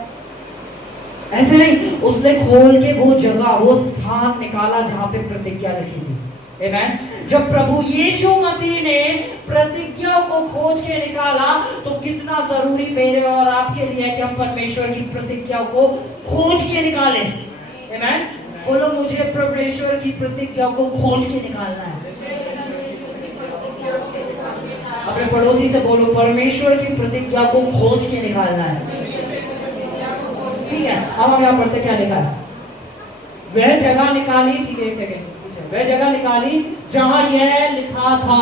ऐसे नहीं, उसने खोल के वो जगह, वो स्थान निकाला जहां पे प्रतिज्ञा लिखी थी। आमेन। जब प्रभु यीशु मसीह ने प्रतिज्ञा को खोज के निकाला तो कितना जरूरी मेरे और आपके लिए है कि हम परमेश्वर की प्रतिज्ञा को खोज के निकालें। आमेन। बोलो, मुझे परमेश्वर की प्रतिज्ञा को खोज के निकालना है। अपने पड़ोसी से बोलो, परमेश्वर की प्रतिज्ञा को खोज के निकालना है। ठीक है, अब हम यहाँ पढ़ते क्या लिखा है। वह जगह निकाली, ठीक है, एक सेकेंड, वह जगह निकाली जहां यह लिखा था।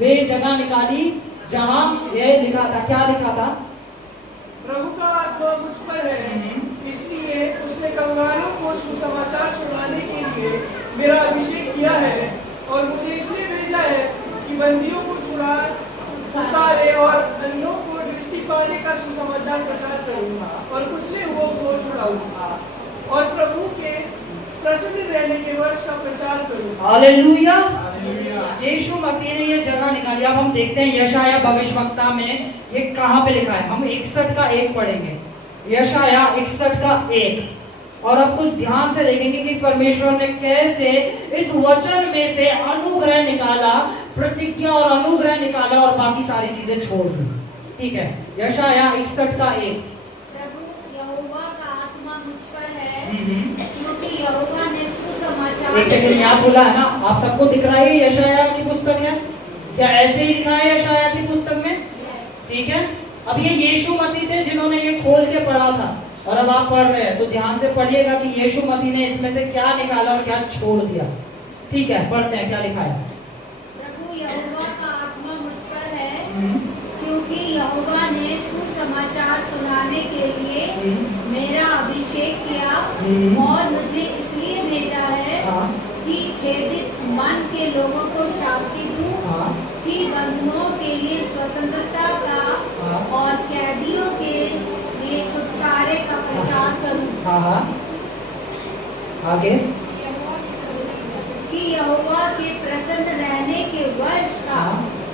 वह जगह निकाली जहां यह लिखा था। क्या लिखा था? प्रभु का आत्मा मुझ पर है, इसलिए उसने कंगालों को सुसमाचार सुनाने के लिए मेरा अभिषेक किया है, और मुझे इसलिए भेजा है कि बंदियों को उतारे और अंधों को दृष्टि पाने का सुसमाचार प्रचार करूंगा, और कुचले हुओं को छुड़ाऊंगा, और प्रभु के प्रसन्न रहने के वर्ष का प्रचार करूंगा। हालेलुया। यीशु मसीह ने ये जगह निकाली। अब हम देखते हैं यशायाह भविष्यवक्ता में ये कहाँ पे लिखा है। हम 61 का 1 पढ़ेंगे, यशायाह 61 का 1, और अब कुछ ध्यान से देखेंगे कि परमेश्वर ने कैसे इस वचन में से अनुग्रह निकाला, प्रतिज्ञा और अनुग्रह निकाला, और बाकी सारी चीजें छोड़ दी। ठीक है, यशायाह 61 का 1। प्रभु यहोवा का आत्मा मुझ पर है, क्योंकि यहोवा ने सुसमाचार। एक सेकंड, यहाँ बोला है ना, आप सबको दिख रहा है यशायाह की पुस्तक है क्या? ऐसे ही लिखा है यशायाह की पुस्तक में? ठीक है। अब ये यीशु मसीह थे जिन्होंने ये खोल के पढ़ा था, और अब आप पढ़ रहे हैं तो ध्यान से पढ़िएगा कि यीशु मसीह ने इसमें से क्या निकाला और क्या छोड़ दिया। ठीक है, पढ़ते हैं क्या लिखा है। प्रभु यहोवा का आत्मा मुझ पर है, क्योंकि यहोवा ने सुसमाचार सुनाने के लिए मेरा अभिषेक किया, और मुझे इसलिए भेजा है कि खेदित मन के लोगों को शांति दूं, कि बंधुओं के लिए स्वतंत्रता का और कैदियों के लिए छुटकारे का प्रचार करूं। आगे, कि यहोवा के प्रसन्न रहने के वर्ष का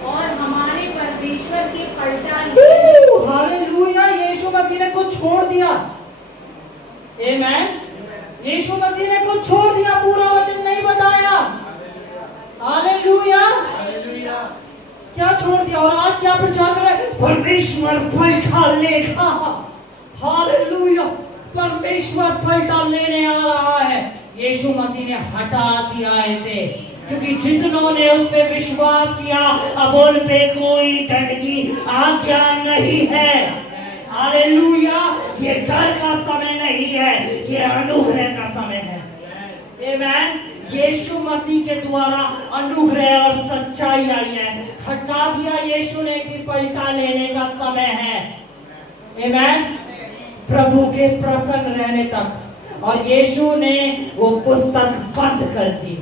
और हमारे परमेश्वर के पलटा। हालेलुया। यीशु मसीह ने कुछ छोड़ दिया। आमेन। यीशु मसीह ने कुछ छोड़ दिया, पूरा वचन नहीं बताया। हालेलुया। क्या छोड़ दिया? और आज क्या प्रचार कर रहे हैं? परमेश्वर पलटा लेगा। हालेलुया। परमेश्वर पलटा लेने आ रहा है। यीशु मसीह ने हटा दिया इसे, क्योंकि जितनों ने उस पे विश्वास किया अब उन पे कोई दंड की आज्ञा नहीं है। हालेलुया। ये डर का समय नहीं है, ये अनुग्रह का समय है। आमेन। यीशु मसीह के द्वारा अनुग्रह और सच्चाई आई है। हटा दिया यीशु ने कि पलटा लेने का समय है। आमेन। प्रभु के प्रसन्न रहने तक, और यीशु ने वो पुस्तक बंद कर दी।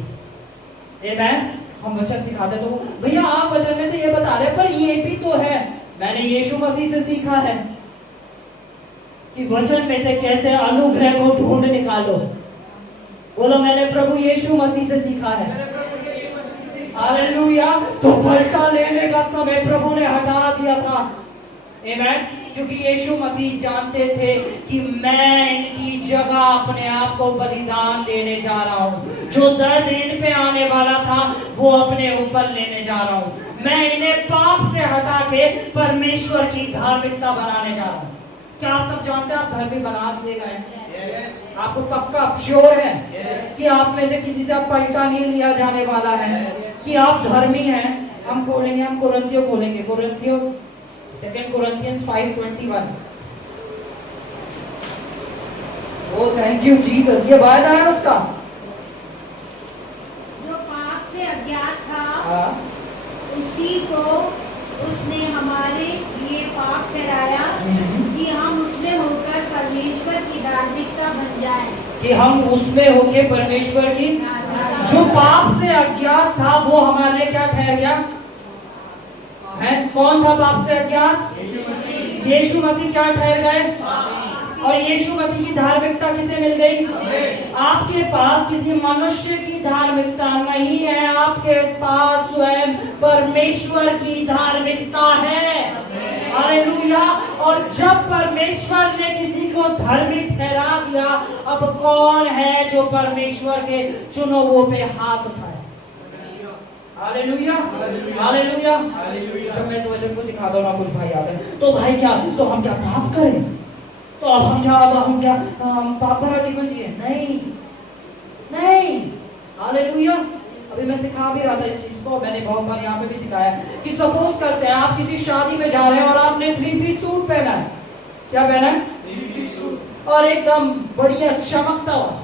आमेन। हम वचन सिखाते तो भैया आप वचन में से ये बता रहे, पर ये भी तो है, मैंने यीशु मसीह से सीखा है कि वचन में से कैसे अनुग्रह को ढूंढ निकालो। बोलो, मैंने प्रभु यीशु मसीह से सीखा है। हालेलुया। तो पलटा लेने का समय प्रभु ने हटा दिया था। आमेन। क्योंकि यीशु मसीह जानते थे कि मैं इनकी जगह अपने आप को बलिदान देने जा रहा हूँ। जो दर्द इन पे आने वाला था वो अपने ऊपर लेने जा रहा हूँ। मैं इन्हें पाप से हटा के परमेश्वर की धार्मिकता बनाने जा रहा हूँ। क्या आप सब जानते हैं आप धर्मी बना दिए गए? आपको पक्का श्योर है कि आप में से किसी से आप पलटा नहीं लिया जाने वाला है, कि आप धर्मी हैं। हम खोलेंगे, हम कुरिन्थियों खोलेंगे, कुरिन्थियों 2 Corinthians 5:21। ओ थैंक यू जीसस। ये वायदा है उसका जो पाप से अज्ञात था, उसी को उसने हमारे लिए पाप ठहराया, कि हम उसमें होकर परमेश्वर की धार्मिकता बन जाएं। कि हम उसमें होके परमेश्वर की, जो पाप से अज्ञात था वो हमारे लिए क्या ठहर गया है? कौन था पाप से अज्ञात? यीशु मसीह क्या ठहर गए? और यीशु मसीह की धार्मिकता किसे मिल गई? आपके पास किसी मनुष्य की धार्मिकता नहीं है, आपके पास स्वयं परमेश्वर की धार्मिकता है। हालेलुया। और जब परमेश्वर ने किसी को धर्मी ठहरा दिया, अब कौन है जो परमेश्वर के चुनावों पे हाथ उठाए? Hallelujah, hallelujah. जब मैं इस वचन को सिखाता हूँ ना, कुछ भाई आते हैं तो भाई क्या, तो हम क्या पाप करें? तो अब हम क्या पाप भरा जीवन जिए? नहीं नहीं। हालेलुया। अभी मैं सिखा भी रहा था इस चीज को, मैंने बहुत बार यहाँ पे भी सिखाया कि सपोज करते हैं आप किसी शादी में जा रहे हैं और आपने 3 पीस सूट पहना है। क्या पहना है? 3 पीस सूट। और एकदम बढ़िया चमकता हुआ,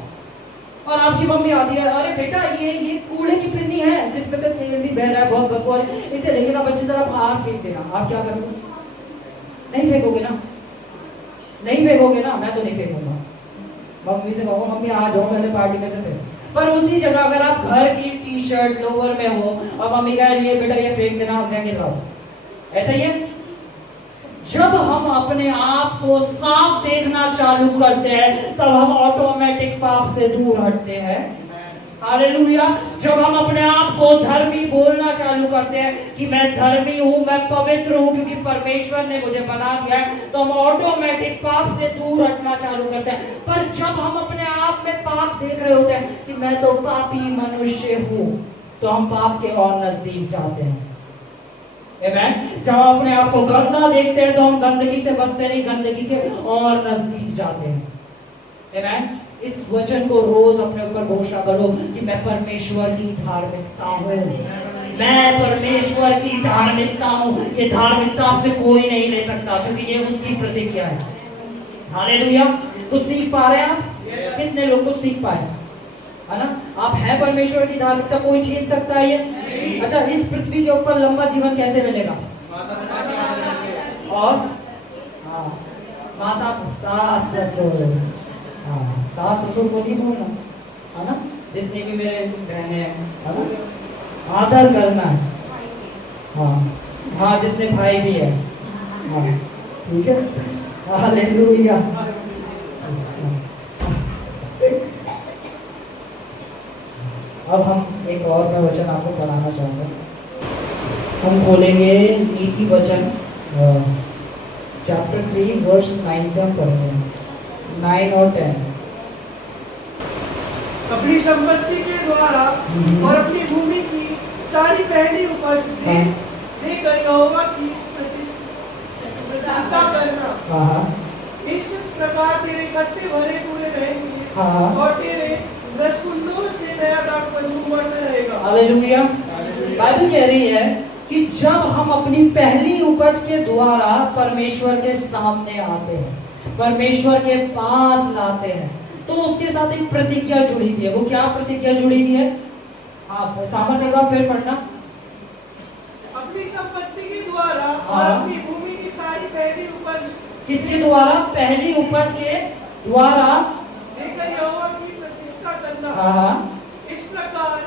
और आपकी मम्मी आती है, अरे बेटा ये कूड़े की पिन्नी है जिसमें से तेल भी बह रहा है, बहुत बकवास, इसे लेके ना बच्चे तरह बाहर फेंक देना। आप क्या करोगे? नहीं फेंकोगे ना? नहीं फेंकोगे ना? मैं तो नहीं फेंकूंगा। मम्मी से कहूँगा मम्मी आ जाओ, मैंने पार्टी में से फेंक। पर उसी जगह अगर आप घर की टी शर्ट लोअर में हो और मम्मी कह रही है बेटा ये फेंक देना, हम क्या गिराओ? ऐसा ही है। जब हम अपने आप को साफ देखना चालू करते हैं तब हम ऑटोमेटिक पाप से दूर हटते हैं। हालेलुया। जब हम अपने आप को धर्मी बोलना चालू करते हैं कि मैं धर्मी हूं, मैं पवित्र हूं क्योंकि परमेश्वर ने मुझे बना दिया है, तो हम ऑटोमेटिक पाप से दूर हटना चालू करते हैं। पर जब हम अपने आप में पाप देख रहे होते हैं कि मैं तो पापी मनुष्य हूं, तो हम पाप के और नजदीक जाते हैं। आमीन। जब हम अपने आप को गंदा देखते हैं तो हम गंदगी से बचते नहीं, गंदगी के और नजदीक जाते हैं। आमीन। इस वचन को रोज अपने ऊपर घोषणा करो कि मैं परमेश्वर की धार्मिकता हूँ, मैं परमेश्वर की धार्मिकता हूँ। ये धार्मिकता आपसे कोई नहीं ले सकता क्योंकि ये उसकी प्रतिज्ञा है। हालेलुया। तो सीख पा रहे हैं आप? कितने लोग को सीख पाए? है ना? आप है परमेश्वर की धार्मिकता, कोई छीन सकता है ये? अच्छा, इस पृथ्वी के ऊपर लंबा जीवन कैसे मिलेगा? और माता, सास ससुर, सास ससुर को नहीं बोलना, है ना? जितनी भी मेरे बहनें हैं, है ना, आदर करना है। हाँ, जितने भाई भी है, हाँ, ठीक है। हालेलुया। अब हम एक और मैं वचन आपको पढ़ाना चाहूँगा। हम खोलेंगे नीति वचन चैप्टर 3 वर्स 9 से हम पढ़ेंगे, 9 और 10। अपनी संपत्ति के द्वारा और अपनी भूमि की सारी पहली उपज देकर यहोवा की प्रतिष्ठा करना। इस प्रकार तेरे खत्ते भरे पूरे रहेंगे और तेरे रसकुंडों से नया दाख बढ़ता रहेगा। हालेलुया। बाइबल कह रही है कि जब हम अपनी पहली उपज के द्वारा परमेश्वर के सामने आते हैं, परमेश्वर के पास लाते हैं, तो उसके साथ एक प्रतिज्ञा जुड़ी हुई है। वो क्या प्रतिज्ञा जुड़ी हुई है? आप सामर्थ्य का फिर पढ़ना। अपनी संपत्ति के द्वारा और अपनी भूमि की सारी पहली उपज। किसके द्वारा? पहली उपज के द्वारा देकर यहोवा की प्रतिष्ठा करना। इस प्रकार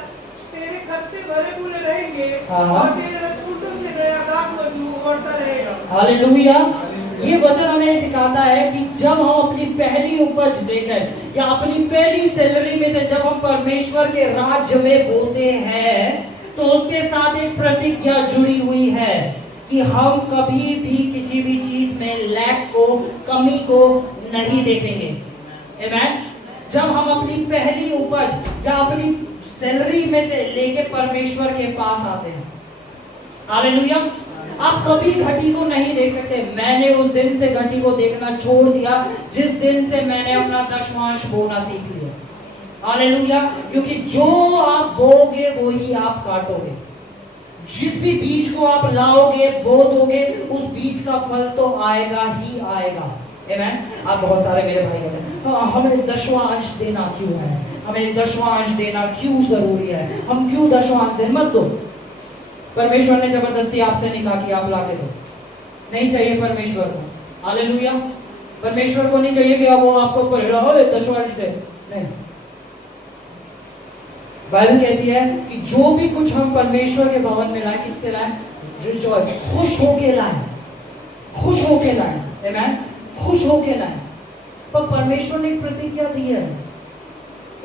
तेरे खत्ते भरे पूरे रहेंगे और तेरे रसकुंडों से नया दाख बढ़ता रहेगा। हालेलुया। ये वचन हमें सिखाता है कि जब हम अपनी पहली उपज देकर या अपनी पहली सैलरी में से जब हम परमेश्वर के राज्य में बोलते हैं तो उसके साथ एक प्रतिज्ञा जुड़ी हुई है कि हम कभी भी किसी भी चीज में लैक को, कमी को नहीं देखेंगे। आमीन। जब हम अपनी पहली उपज या अपनी सैलरी में से लेके परमेश्वर के पास आते हैं, हालेलुया, आप कभी घटी को नहीं देख सकते। मैंने उस दिन से घटी को देखना छोड़ दिया जिस दिन से मैंने अपना दशमांश बोना सीख लिया। हालेलुया। क्योंकि जो आप बोगे वो ही आप काटोगे। जिस भी बीज को आप लाओगे, बो दोगे, उस बीज का फल तो आएगा ही आएगा। आमीन। आप बहुत सारे मेरे भाई कहते हैं हमें दशवां अंश देना क्यों है, हमें दशवां अंश देना क्यों जरूरी है, हम क्यों दशवां अंश दें? मत दो। परमेश्वर ने जबरदस्ती आपसे नहीं कहा कि आप लाके दो, नहीं चाहिए परमेश्वर को। हालेलुया। परमेश्वर को नहीं चाहिए कि अब वो आपको पढ़ा हो दशवां अंश दे, नहीं। बाइबल कहती है कि जो भी कुछ हम परमेश्वर के भवन में लाए, किससे लाए? रिजॉइस, खुश होके लाए, खुश होके लाए। आमेन, खुश होके लाएं। पर परमेश्वर ने एक प्रतिज्ञा दी है,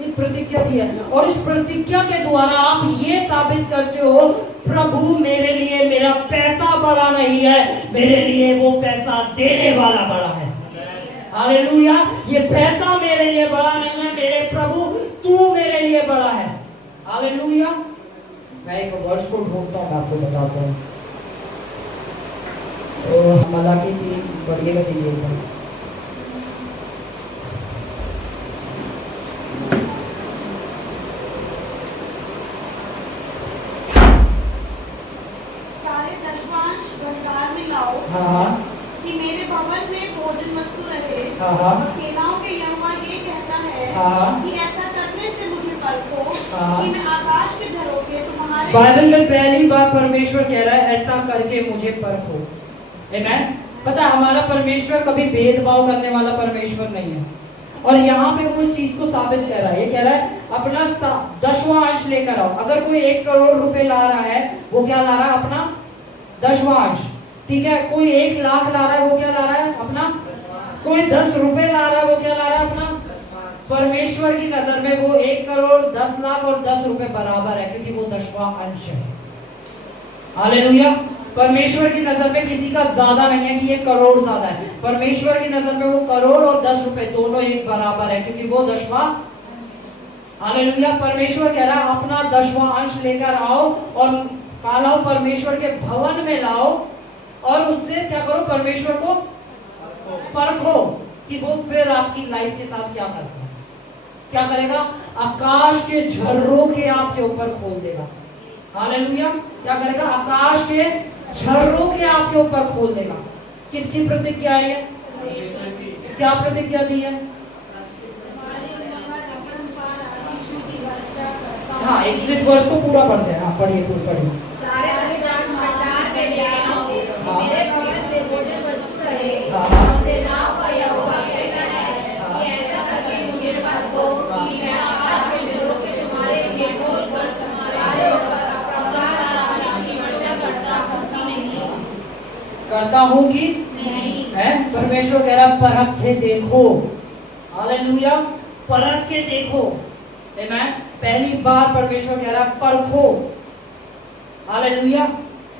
एक प्रतिज्ञा दी है, और इस प्रतिज्ञा के द्वारा आप ये साबित करते हो, प्रभु मेरे लिए मेरा पैसा बड़ा नहीं है, मेरे लिए वो पैसा देने वाला बड़ा है। हालेलुया, ये पैसा मेरे लिए बड़ा नहीं है, मेरे प्रभु तू मेरे लिए बड़ा है। हालेलुया। मैं एक वर्ष को ढूंढता हूँ, आपको बताता हूँ। तो मलाकी 3 पढ़िएगा, सीरियल हाँ, कि मेरे भवन में भोजन वस्तु रहे। हाँ, और सेनाओं के यहोवा ये कहता है हाँ, कि ऐसा करने से मुझे परखो हाँ, कि मैं आकाश के झरोखे तुम्हारे बाइबल में पहली बार परमेश्वर कह रहा है ऐसा करके मुझे परखो। आमेन। पता है हमारा परमेश्वर कभी भेदभाव करने वाला परमेश्वर नहीं है, और यहाँ पे वो इस चीज को साबित कर रहा है। ये कह रहा है अपना 10वां अंश लेकर आओ। अगर कोई 1 करोड़ रुपए ला रहा है, वो क्या ला रहा है? अपना 10वां अंश। ठीक है, कोई 1 लाख ला रहा है, वो क्या ला रहा है? अपना। कोई 10 रुपए ला रहा है, वो क्या ला रहा है? अपना। परमेश्वर की नजर में वो 1 करोड़ 10 लाख और 10 रुपए बराबर है, क्योंकि वो 10वां अंश है। हालेलुया। परमेश्वर की नजर में किसी का ज्यादा नहीं है कि ये करोड़ ज्यादा है। परमेश्वर की नजर में वो करोड़ और 10 रुपए दोनों एक बराबर है, क्योंकि वो 10वां। हालेलुया। परमेश्वर कह रहा है अपना 10वां अंश लेकर आओ और कालाओ परमेश्वर के भवन में लाओ, और उससे क्या करो? परमेश्वर को परखो कि वो फिर आपकी लाइफ के साथ क्या करता है। क्या करेगा? आकाश के झर्रोखे आपके ऊपर खोल देगा। हालेलुया। क्या करेगा? आकाश के झर्रोखे आपके ऊपर खोल देगा। किसकी प्रतिज्ञा है? क्या प्रतिज्ञा दी है? हाँ, 21 वर्ष को पूरा पढ़ते हैं। हाँ, पढ़िए पढ़िए। मेरे भवन में भोजन वस्तु रहे। हाँ। सेनाओं का यहोवा कहता है कि ऐसा करके मुझे परखो कि मैं आकाश के झरोखे तुम्हारे लिए खोलकर तुम्हारे ऊपर अपार आशीष की वर्षा करता हूँ कि नहीं। है? परमेश्वर कह रहा परख के देखो। हालेलुया। परख के देखो। आमेन। पहली बार परमेश्वर कह रहा परखो। हालेलुया।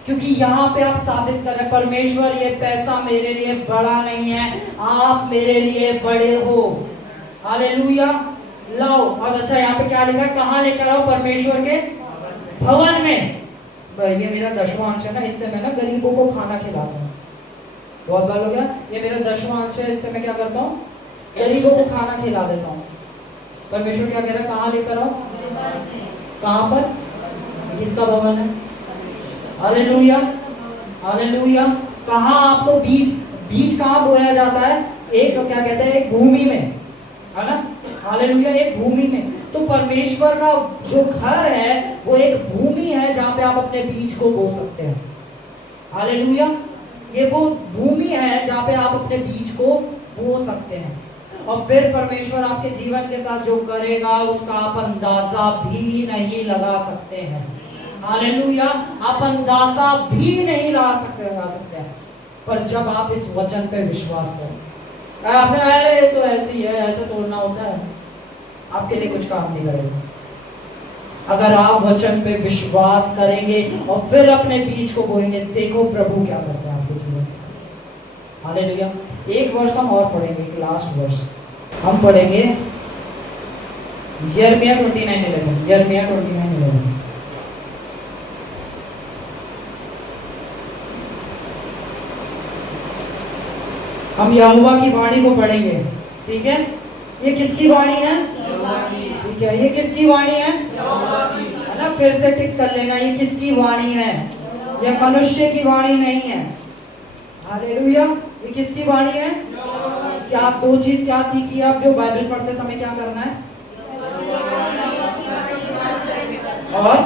क्योंकि यहाँ पे आप साबित कर रहे हैं परमेश्वर ये पैसा मेरे लिए बड़ा नहीं है, आप मेरे लिए बड़े हो। हालेलुया। लाओ। और अच्छा यहाँ पे क्या लिखा है? कहाँ लेकर आओ? परमेश्वर के भवन में। ये मेरा 10वां अंश है ना, इससे मैं ना गरीबों को खाना खिलाता हूँ। बहुत बार हो गया। ये मेरा 10वां अंश है, इससे मैं क्या करता हूँ? गरीबों को खाना खिला देता हूँ। परमेश्वर क्या कह रहा है? कहाँ लेकर आओ? कहाँ पर? किसका भवन है? हालेलुया। हालेलुया। कहाँ आपको बीज कहाँ बोया जाता है? एक क्या कहते हैं? एक भूमि में, है ना? हालेलुया। एक भूमि में। तो परमेश्वर का जो घर है वो एक भूमि है जहाँ पे आप अपने बीज को बो सकते हैं। हालेलुया। ये वो भूमि है जहाँ पे आप अपने बीज को बो सकते हैं, और फिर परमेश्वर आपके जीवन के साथ जो करेगा उसका आप अंदाजा भी नहीं लगा सकते हैं। हालेलुया। आप अंदाजा भी नहीं लगा सकते हैं। पर जब आप इस वचन पे विश्वास करें, आप अरे तो ऐसे ही है, ऐसे तोड़ना होता है, आपके लिए कुछ काम नहीं करेगा। अगर आप वचन पे विश्वास करेंगे और फिर अपने बीज को बोएंगे, देखो प्रभु क्या करता है आपके जीवन। हालेलुया। एक वर्ष हम और पढ़ेंगे, एक लास्ट वर्ष हम पढ़ेंगे यिर्मयाह 29:11। यिर्मयाह 29:11। हम यहोवा की वाणी को पढ़ेंगे। ठीक है? ये किसकी वाणी है? ठीक है। ये किसकी वाणी है? है ना? फिर से टिक कर लेना, ये किसकी वाणी है? ये मनुष्य की वाणी नहीं है। हालेलुया। ये किसकी वाणी है? क्या आप 2 चीज क्या सीखी आप जो बाइबल पढ़ते समय क्या करना है? और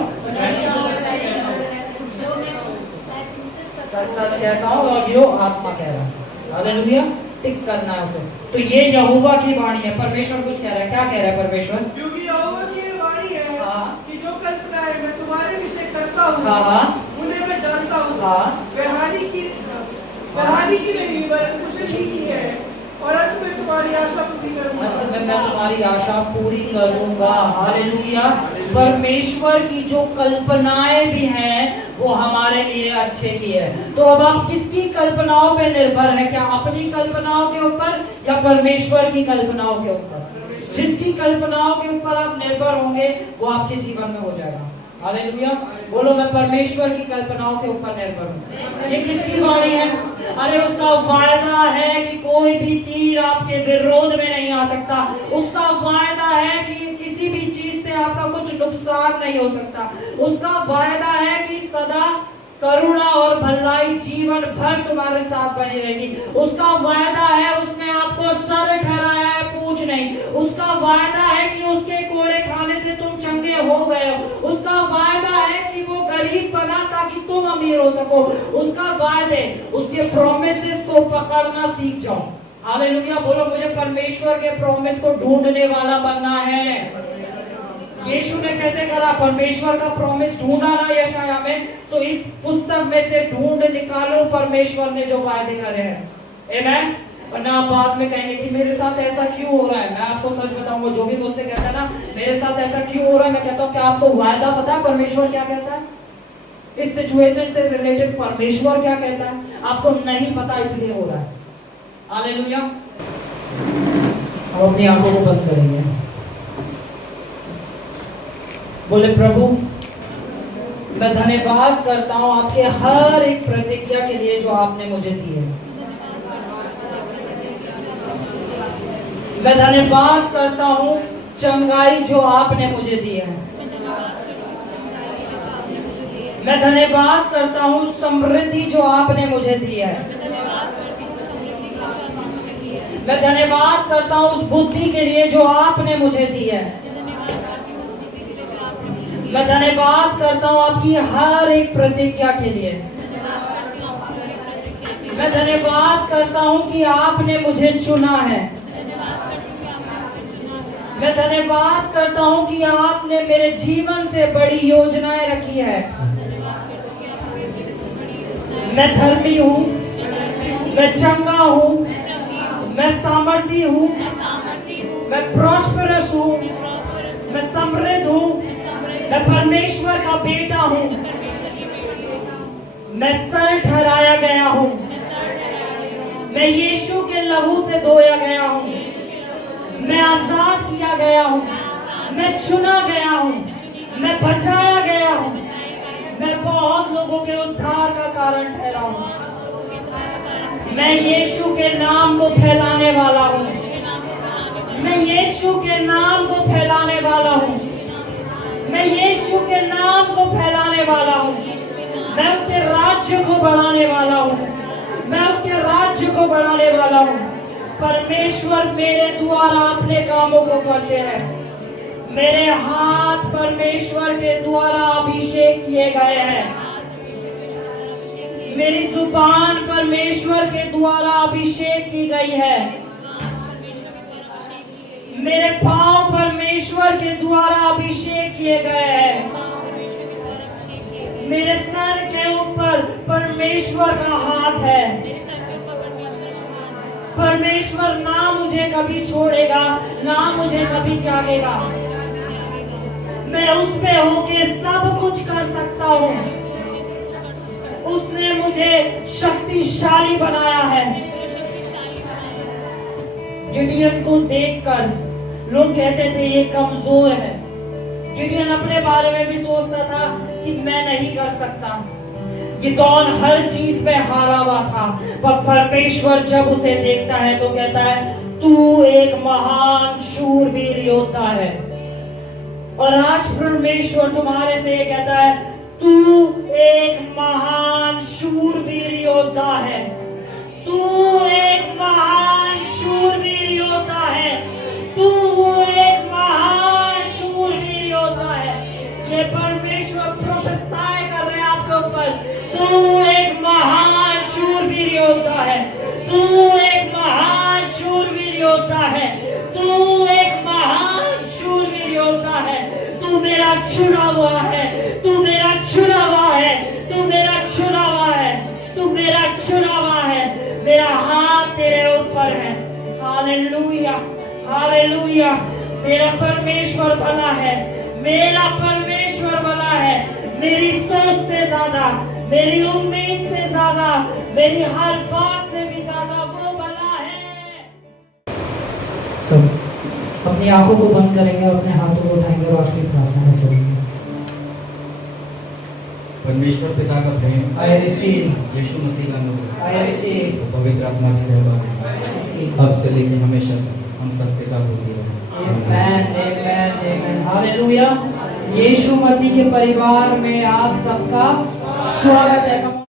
सच सच कहता हूँ और जो आत्मा कह रहा है। हालेलुया। टिक करना है उसे। तो ये यहोवा की वाणी है। परमेश्वर कुछ कह रहा है। क्या कह रहा है परमेश्वर? क्योंकि यहोवा की वाणी है हाँ। कि जो कल्पनाएं मैं तुम्हारे विषय करता हूँ, हाँ। उन्हें मैं जानता हूँ। हाँ। वे हानि की मैं हानि की नहीं वरन कुशल ही की है, और अंत में तुम्हारी आशा पूरी करूंगा। अंत में मैं तुम्हारी आशा पूरी करूंगा। हालेलुया। परमेश्वर की जो कल्पनाएं भी हैं वो हमारे लिए अच्छे की है। तो अब आप किसकी कल्पनाओं पे निर्भर है? क्या अपनी कल्पनाओं के ऊपर या परमेश्वर की कल्पनाओं के ऊपर? जिसकी कल्पनाओं के ऊपर आप निर्भर होंगे वो आपके जीवन में हो जाएगा। हालेलुया। बोलो, मैं परमेश्वर की कल्पनाओं के ऊपर निर्भर हूँ। ये किसकी वाणी है? अरे उसका वायदा है कि कोई भी तीर आपके विरोध में नहीं आ सकता। उसका वायदा है कि किसी भी चीज से आपका कुछ नुकसान नहीं हो सकता। उसका वायदा है कि सदा करुणा और भलाई जीवन भर तुम्हारे साथ बनी रहेगी। उसका वायदा है, उसने आपको सर ठहराया है, पूंछ नहीं। उसका वायदा है कि उसके कोड़े खाने से तुम चंगे हो गए हो। उसका वायदा है कि वो गरीब बना ताकि तुम अमीर हो सको। उसका वायदे, उसके प्रोमिसेस को पकड़ना सीख जाओ। हालेलुया। बोलो, मुझे परमेश्वर के प्रोमिस को ढूंढने वाला बनना है। यीशु ने कैसे करा? परमेश्वर का प्रॉमिस ढूंढा ना यशाया में, तो इस पुस्तक में से ढूंढ निकालो परमेश्वर ने जो वायदे करे हैं। आमेन। वरना आप बाद में कहेंगे कि मेरे साथ ऐसा क्यों हो रहा है। मैं आपको सच बताऊंगा, जो भी मुझसे कहता है ना मेरे साथ ऐसा क्यों हो रहा है, मैं कहता हूँ क्या आपको वायदा पता है परमेश्वर क्या कहता है? इस सिचुएशन से रिलेटेड परमेश्वर क्या कहता है? आपको नहीं पता, इसलिए हो रहा है। हालेलुया। अब अपनी आंखों को बंद करेंगे। बोले, प्रभु मैं धन्यवाद करता हूँ आपके हर एक प्रतिज्ञा के लिए जो आपने मुझे दी है। मैं धन्यवाद करता हूँ चंगाई जो आपने मुझे दी है। मैं धन्यवाद करता हूँ समृद्धि जो आपने मुझे दी है। मैं धन्यवाद करता हूँ उस बुद्धि के लिए जो आपने मुझे दी है। मैं धन्यवाद करता हूँ आपकी हर एक प्रतिज्ञा के लिए। मैं धन्यवाद करता हूँ कि आपने मुझे चुना है। मैं धन्यवाद करता हूँ कि आपने मेरे जीवन से बड़ी योजनाएं रखी है। मैं धर्मी हूँ, मैं चंगा हूँ, मैं सामर्थी हूँ, मैं प्रॉस्परस हूँ, मैं समृद्ध हूँ, मैं परमेश्वर का बेटा हूँ, मैं सर ठहराया गया हूँ, मैं यीशु के लहू से धोया गया हूँ, मैं आजाद किया गया हूँ, मैं चुना गया हूँ, मैं बचाया गया हूँ, मैं बहुत लोगों के उद्धार का कारण ठहरा हूँ। मैं यीशु के नाम को फैलाने वाला हूँ। मैं यीशु के नाम को फैलाने वाला हूँ। मैं यीशु के नाम को फैलाने वाला हूँ। मैं उसके राज्य को बढ़ाने वाला हूँ। मैं उसके राज्य को बढ़ाने वाला हूँ। परमेश्वर मेरे द्वारा अपने कामों को करते हैं। मेरे हाथ परमेश्वर के द्वारा अभिषेक किए गए हैं। मेरी जुबान परमेश्वर के द्वारा अभिषेक की गई है। मेरे पांव परमेश्वर के द्वारा अभिषेक किए गए हैं। मेरे सर के ऊपर परमेश्वर का हाथ है। परमेश्वर ना मुझे कभी छोड़ेगा, ना मुझे कभी त्यागेगा। मैं उसमें होके सब कुछ कर सकता हूँ। उसने मुझे शक्तिशाली बनाया है। गिडियन को देखकर लोग कहते थे ये कमजोर है। गिडियन अपने बारे में भी सोचता था कि मैं नहीं कर सकता। गिदोन हर चीज में हारा हुआ था, पर परमेश्वर जब उसे देखता है तो कहता है तू एक महान शूरवीर योद्धा है। और आज परमेश्वर तुम्हारे से ये कहता है तू एक महान शूरवीर योद्धा है। तू एक महान शूरवीर योद्धा है। तू एक महान शूरवीर योद्धा है। ये परमेश्वर प्रोफेसाई कर रहे हैं आपके ऊपर। तू एक महान शूरवीर योद्धा है। तू एक महान शूरवीर योद्धा है। तू एक महान शूरवीर योद्धा है। तू मेरा चुना हुआ है। तू मेरा चुना हुआ है। तू मेरा चुना हुआ है। तू मेरा चुना हुआ है। मेरा हाथ तेरे ऊपर है। Hallelujah, hallelujah. मेरा परमेश्वर भला है, मेरा परमेश्वर भला है। मेरी सोच से ज्यादा, मेरी उम्मीद से ज्यादा, मेरी हर बात से भी ज्यादा वो भला है। सब अपनी आंखों को बंद करेंगे और अपने हाथों को उठाएंगे और आखिरी प्रार्थना में चलेंगे। परमेश्वर पिता का प्रेम, I receive, यीशु मसीह का नूर, I receive, पवित्र आत्मा की सहभागिता I receive। अब से लेकर हमेशा तक हम सबके साथ होती रहे। Amen, amen, amen, hallelujah. Yeshu Masih के परिवार में आप सबका स्वागत है।